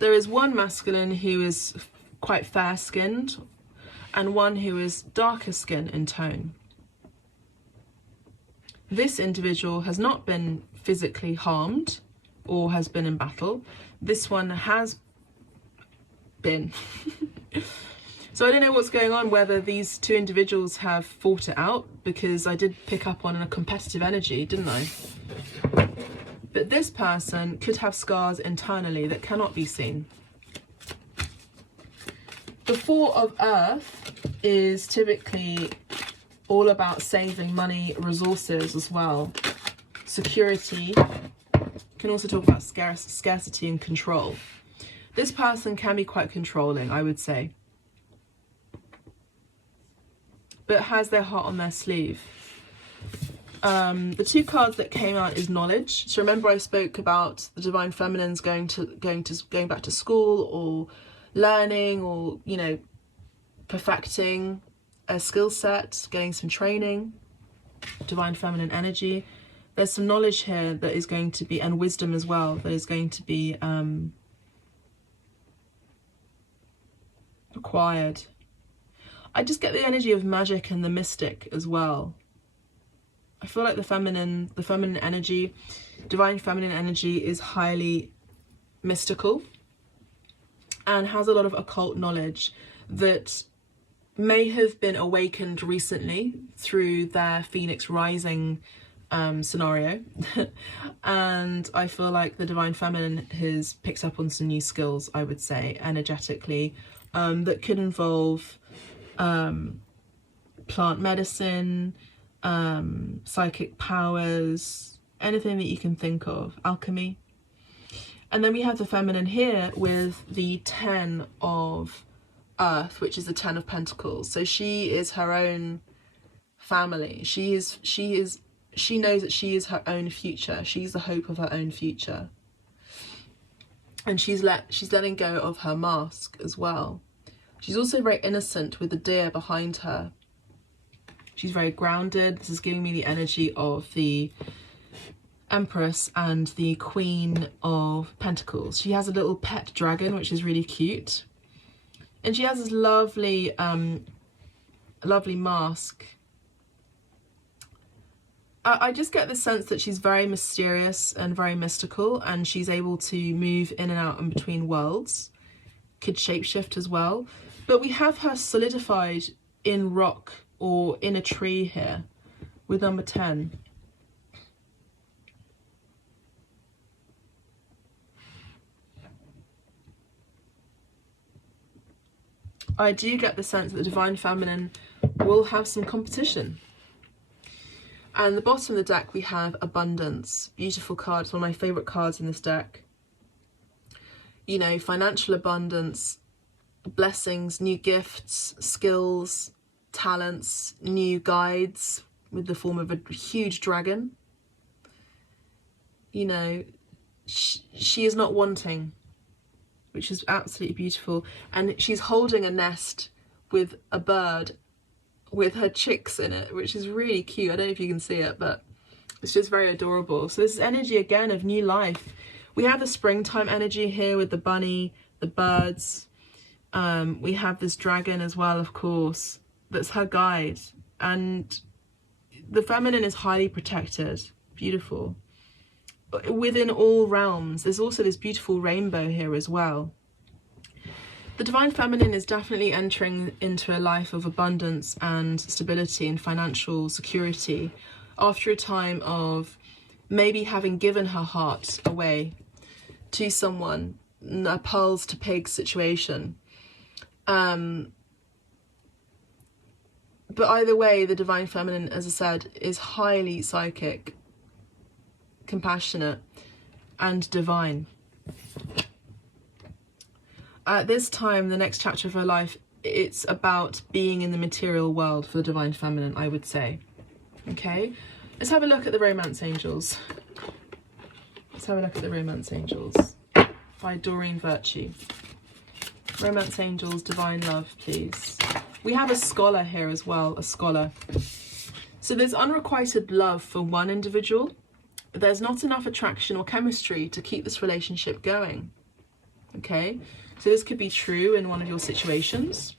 There is one masculine who is quite fair-skinned and one who is darker skin in tone. This individual has not been physically harmed or has been in battle. This one has been. So I don't know what's going on, whether these two individuals have fought it out, because I did pick up on a competitive energy, didn't I? But this person could have scars internally that cannot be seen. The Four of Earth is typically all about saving money, resources as well. Security. Can also talk about scarcity and control. This person can be quite controlling, I would say, but has their heart on their sleeve. The two cards that came out is knowledge. So remember I spoke about the divine feminines going back to school or learning, or, you know, perfecting a skill set, getting some training. Divine feminine energy. There's some knowledge here that is going to be, and wisdom as well, that is going to be acquired. I just get the energy of magic and the mystic as well. I feel like the feminine energy, divine feminine energy, is highly mystical and has a lot of occult knowledge that may have been awakened recently through their Phoenix Rising scenario. And I feel like the divine feminine has picked up on some new skills, I would say, energetically, that could involve plant medicine, psychic powers, anything that you can think of, alchemy. And then we have the feminine here with the 10 of Earth, which is the 10 of Pentacles. So she is her own family. She knows that she is her own future. She's the hope of her own future. And she's letting go of her mask as well. She's also very innocent with the deer behind her. She's very grounded. This is giving me the energy of the Empress and the Queen of Pentacles. She has a little pet dragon, which is really cute. And she has this lovely, lovely mask. I just get the sense that she's very mysterious and very mystical, and she's able to move in and out and between worlds. Could shapeshift as well. But we have her solidified in rock or in a tree here with number 10. I do get the sense that the Divine Feminine will have some competition. And the bottom of the deck we have Abundance. Beautiful card. It's one of my favourite cards in this deck. You know, financial abundance, blessings, new gifts, skills, talents, new guides with the form of a huge dragon. You know, she is not wanting, which is absolutely beautiful. And she's holding a nest with a bird with her chicks in it, which is really cute. I don't know if you can see it, but it's just very adorable. So this is energy again of new life. We have the springtime energy here with the bunny, the birds. We have this dragon as well, of course, that's her guide. And the feminine is highly protected. Beautiful. Within all realms. There's also this beautiful rainbow here as well. The Divine Feminine is definitely entering into a life of abundance and stability and financial security after a time of maybe having given her heart away to someone, a pearls to pigs situation. But either way, the Divine Feminine, as I said, is highly psychic, compassionate, and divine. At this time, the next chapter of her life, it's about being in the material world for the Divine Feminine, I would say. Okay, let's have a look at the Romance Angels. Let's have a look at the Romance Angels by Doreen Virtue. Romance Angels, Divine Love, please. We have a scholar here as well, a scholar. So there's unrequited love for one individual, but there's not enough attraction or chemistry to keep this relationship going. Okay, so this could be true in one of your situations.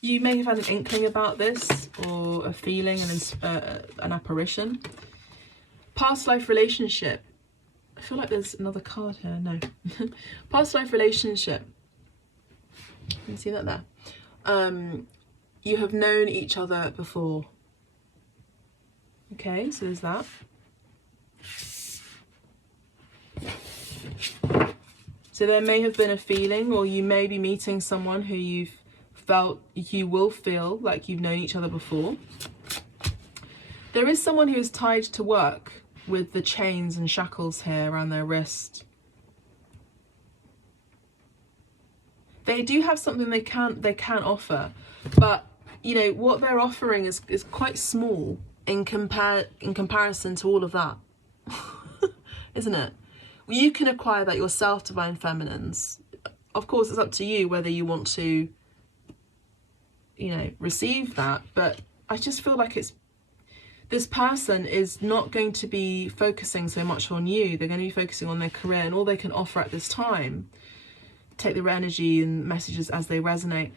You may have had an inkling about this, or a feeling, an apparition. Past life relationship. I feel like there's another card here. No. Past life relationship. You can see that there. You have known each other before. Okay, so there's that. So there may have been a feeling, or you may be meeting someone who you will feel like you've known each other before. There is someone who is tied to work with the chains and shackles here around their wrist. They do have something they can offer, but you know what they're offering is quite small in comparison to all of that. Isn't it? Well, you can acquire that yourself, Divine Feminines. Of course, it's up to you whether you want to, you know, receive that, but I just feel like this person is not going to be focusing so much on you. They're going to be focusing on their career, and all they can offer at this time, take their energy and messages as they resonate,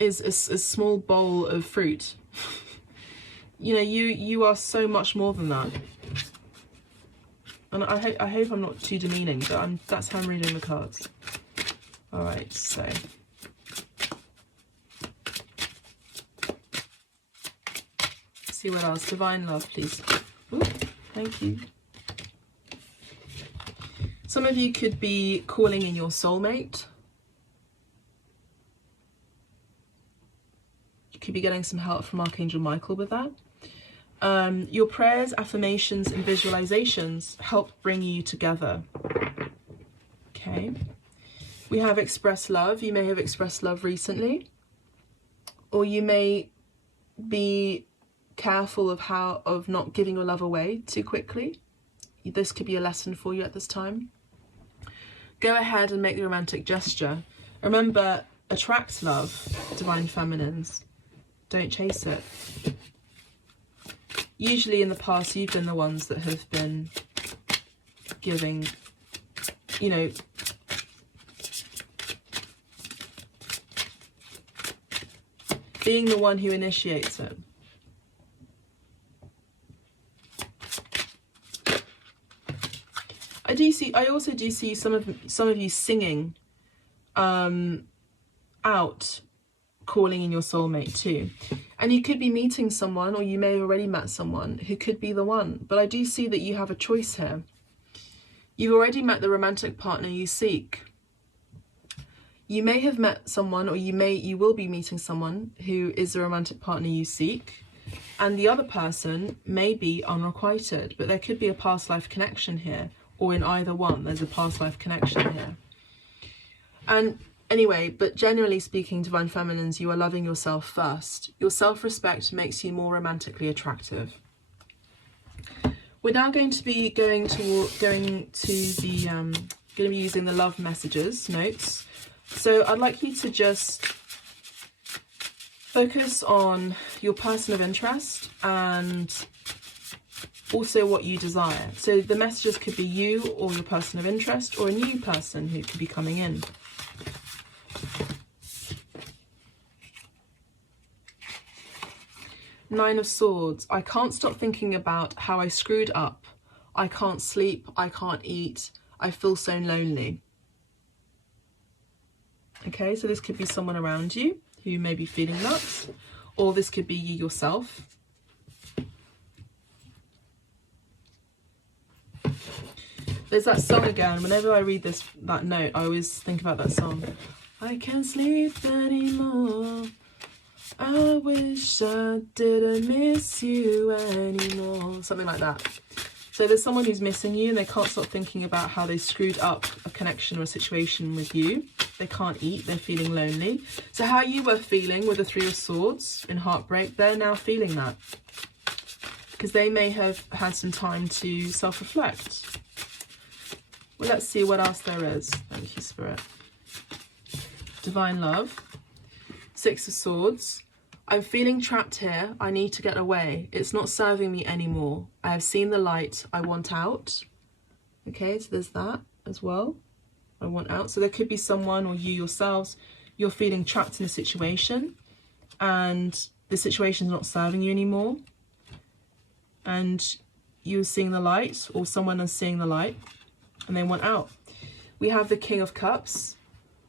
is a small bowl of fruit. You know, you are so much more than that. And I hope I'm not too demeaning, but that's how I'm reading the cards. All right, so. See what else. Divine Love, please. Ooh, thank you. Some of you could be calling in your soulmate. You could be getting some help from Archangel Michael with that. Your prayers, affirmations, and visualizations help bring you together. Okay. We have express love. You may have expressed love recently, or you may be careful of not giving your love away too quickly. This could be a lesson for you at this time. Go ahead and make the romantic gesture. Remember, attract love, Divine Feminines. Don't chase it. Usually in the past, you've been the ones that have been giving, you know, being the one who initiates it. I also do see some of you singing out, calling in your soulmate too. And you could be meeting someone, or you may have already met someone who could be the one. But I do see that you have a choice here. You've already met the romantic partner you seek. You may have met someone, or you will be meeting someone who is the romantic partner you seek. And the other person may be unrequited, but there could be a past life connection here, or in either one, there's a past life connection here. And anyway, but generally speaking, Divine Feminines, you are loving yourself first. Your self-respect makes you more romantically attractive. We're now going to be going to be using the love messages notes. So I'd like you to just focus on your person of interest and also what you desire. So the messages could be you or your person of interest, or a new person who could be coming in. Nine of Swords. I can't stop thinking about how I screwed up. I can't sleep. I can't eat. I feel so lonely. Okay, so this could be someone around you who may be feeling that, or this could be you yourself. There's that song again. Whenever I read that note, I always think about that song. I can't sleep anymore. I wish I didn't miss you anymore. Something like that. So there's someone who's missing you, and they can't stop thinking about how they screwed up a connection or a situation with you. They can't eat, they're feeling lonely. So how you were feeling with the Three of Swords in heartbreak, they're now feeling that. Because they may have had some time to self-reflect. Well, let's see what else there is. Thank you, Spirit. Divine Love. Six of Swords. I'm feeling trapped here. I need to get away. It's not serving me anymore. I have seen the light. I want out. Okay, so there's that as well. I want out. So there could be someone, or you yourselves, you're feeling trapped in a situation and the situation's not serving you anymore. And you're seeing the light, or someone is seeing the light, and they want out. We have the King of Cups.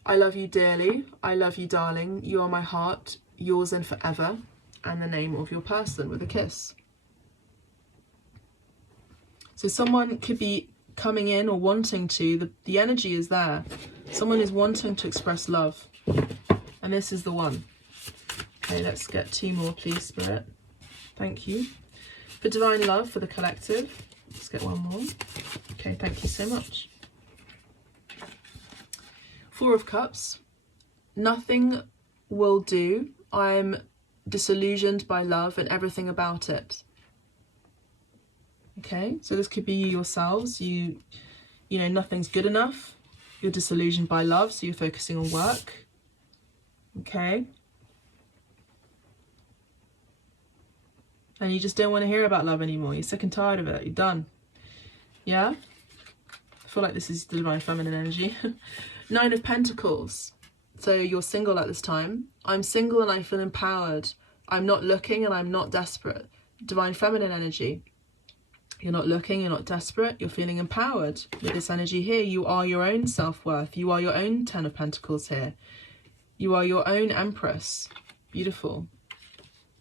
I love you dearly. I love you, darling. You are my heart, yours and forever. And the name of your person with a kiss. So someone could be coming in or wanting to. The energy is there. Someone is wanting to express love. And this is the one. Okay, let's get two more, please, Spirit. Thank you. For Divine Love, for the collective. Let's get one more. Okay, thank you so much. Four of Cups. Nothing will do. I'm disillusioned by love and everything about it. Okay, so this could be you yourselves. You know, nothing's good enough. You're disillusioned by love, so you're focusing on work. Okay. And you just don't want to hear about love anymore. You're sick and tired of it. You're done. Yeah? I feel like this is the Divine Feminine energy. Nine of Pentacles. So you're single at this time. I'm single and I feel empowered. I'm not looking and I'm not desperate. Divine Feminine energy. You're not looking, you're not desperate, you're feeling empowered. With this energy here, you are your own self-worth. You are your own Ten of Pentacles here. You are your own Empress. Beautiful.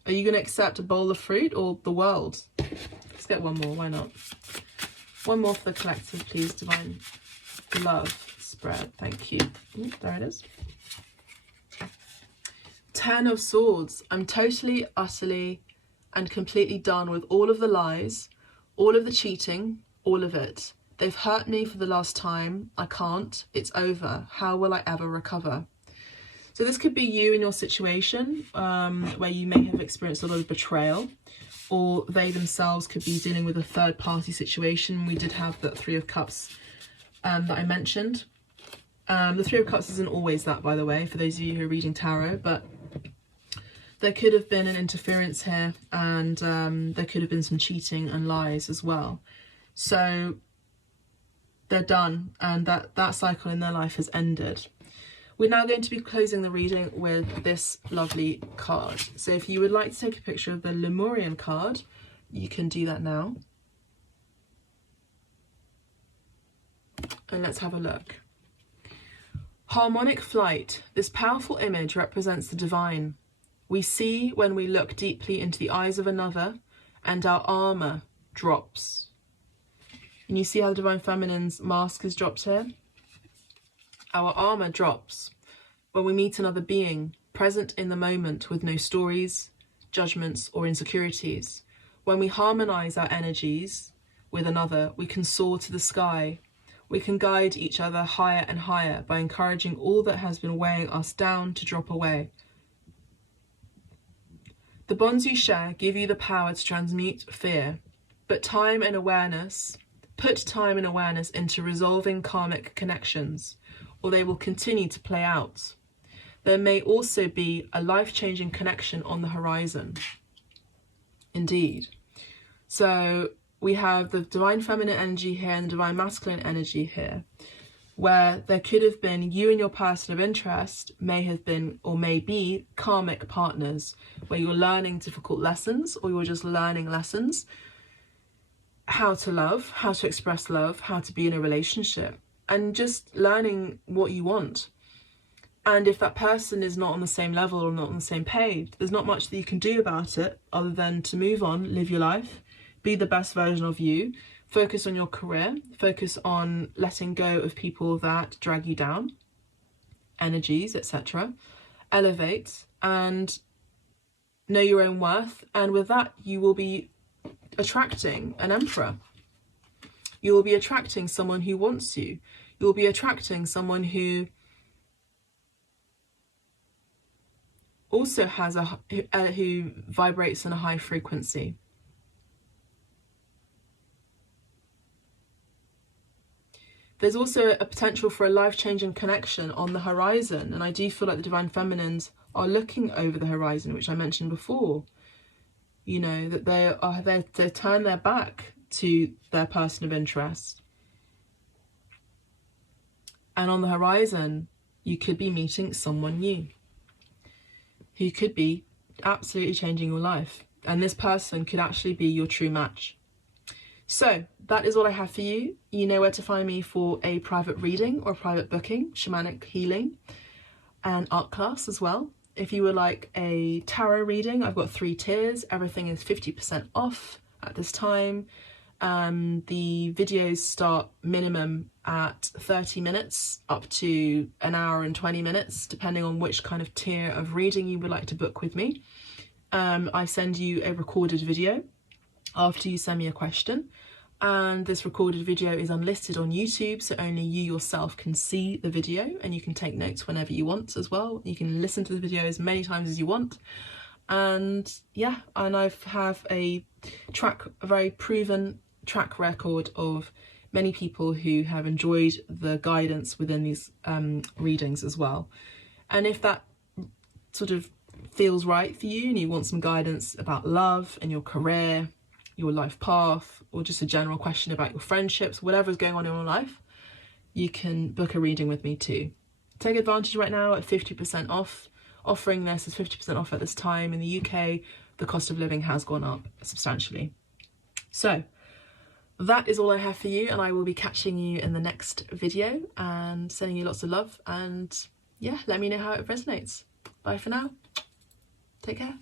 Are you going to accept a bowl of fruit or the world? Let's get one more, why not? One more for the collective, please, Divine Love spread. Thank you. Ooh, there it is. Ten of Swords. I'm totally, utterly, and completely done with all of the lies, all of the cheating, all of it. They've hurt me for the last time. I can't. It's over. How will I ever recover? So this could be you in your situation, where you may have experienced a lot of betrayal, or they themselves could be dealing with a third-party situation. We did have that Three of Cups that I mentioned. The Three of Cups isn't always that, by the way, for those of you who are reading tarot, but there could have been an interference here, and there could have been some cheating and lies as well. So they're done, and that cycle in their life has ended. We're now going to be closing the reading with this lovely card. So if you would like to take a picture of the Lemurian card, you can do that now. And let's have a look. Harmonic flight. This powerful image represents the divine. We see when we look deeply into the eyes of another, and our armour drops. And you see how the Divine Feminine's mask is dropped here? Our armour drops when we meet another being, present in the moment with no stories, judgments or insecurities. When we harmonise our energies with another, we can soar to the sky. We can guide each other higher and higher by encouraging all that has been weighing us down to drop away. The bonds you share give you the power to transmute fear, but put time and awareness into resolving karmic connections, or they will continue to play out. There may also be a life-changing connection on the horizon. Indeed. So we have the Divine Feminine energy here and the Divine Masculine energy here, where there could have been, you and your person of interest may have been or may be karmic partners, where you're learning difficult lessons, or you're just learning lessons, how to love, how to express love, how to be in a relationship, and just learning what you want. And if that person is not on the same level or not on the same page, there's not much that you can do about it other than to move on, live your life, be the best version of you, focus on your career, focus on letting go of people that drag you down, energies, etc. Elevate and know your own worth. And with that, you will be attracting an emperor. You will be attracting someone who wants you. You will be attracting someone who also has who vibrates in a high frequency. There's also a potential for a life-changing connection on the horizon, and I do feel like the Divine Feminines are looking over the horizon, which I mentioned before. You know, that they turn their back to their person of interest. And on the horizon, you could be meeting someone new who could be absolutely changing your life. And this person could actually be your true match. So that is all I have for you. You know where to find me for a private reading or private booking, shamanic healing, and art class as well. If you would like a tarot reading, I've got 3 tiers. Everything is 50% off at this time. The videos start minimum at 30 minutes up to an hour and 20 minutes, depending on which kind of tier of reading you would like to book with me. I send you a recorded video after you send me a question, and this recorded video is unlisted on YouTube, so only you yourself can see the video, and you can take notes whenever you want as well. You can listen to the video as many times as you want. And yeah, and I have a very proven track record of many people who have enjoyed the guidance within these readings as well. And if that sort of feels right for you and you want some guidance about love and your career, your life path, or just a general question about your friendships, whatever's going on in your life, you can book a reading with me too. Take advantage right now at 50% off. Offering this is 50% off at this time. In the UK, the cost of living has gone up substantially. So that is all I have for you, and I will be catching you in the next video and sending you lots of love, and yeah, let me know how it resonates. Bye for now. Take care.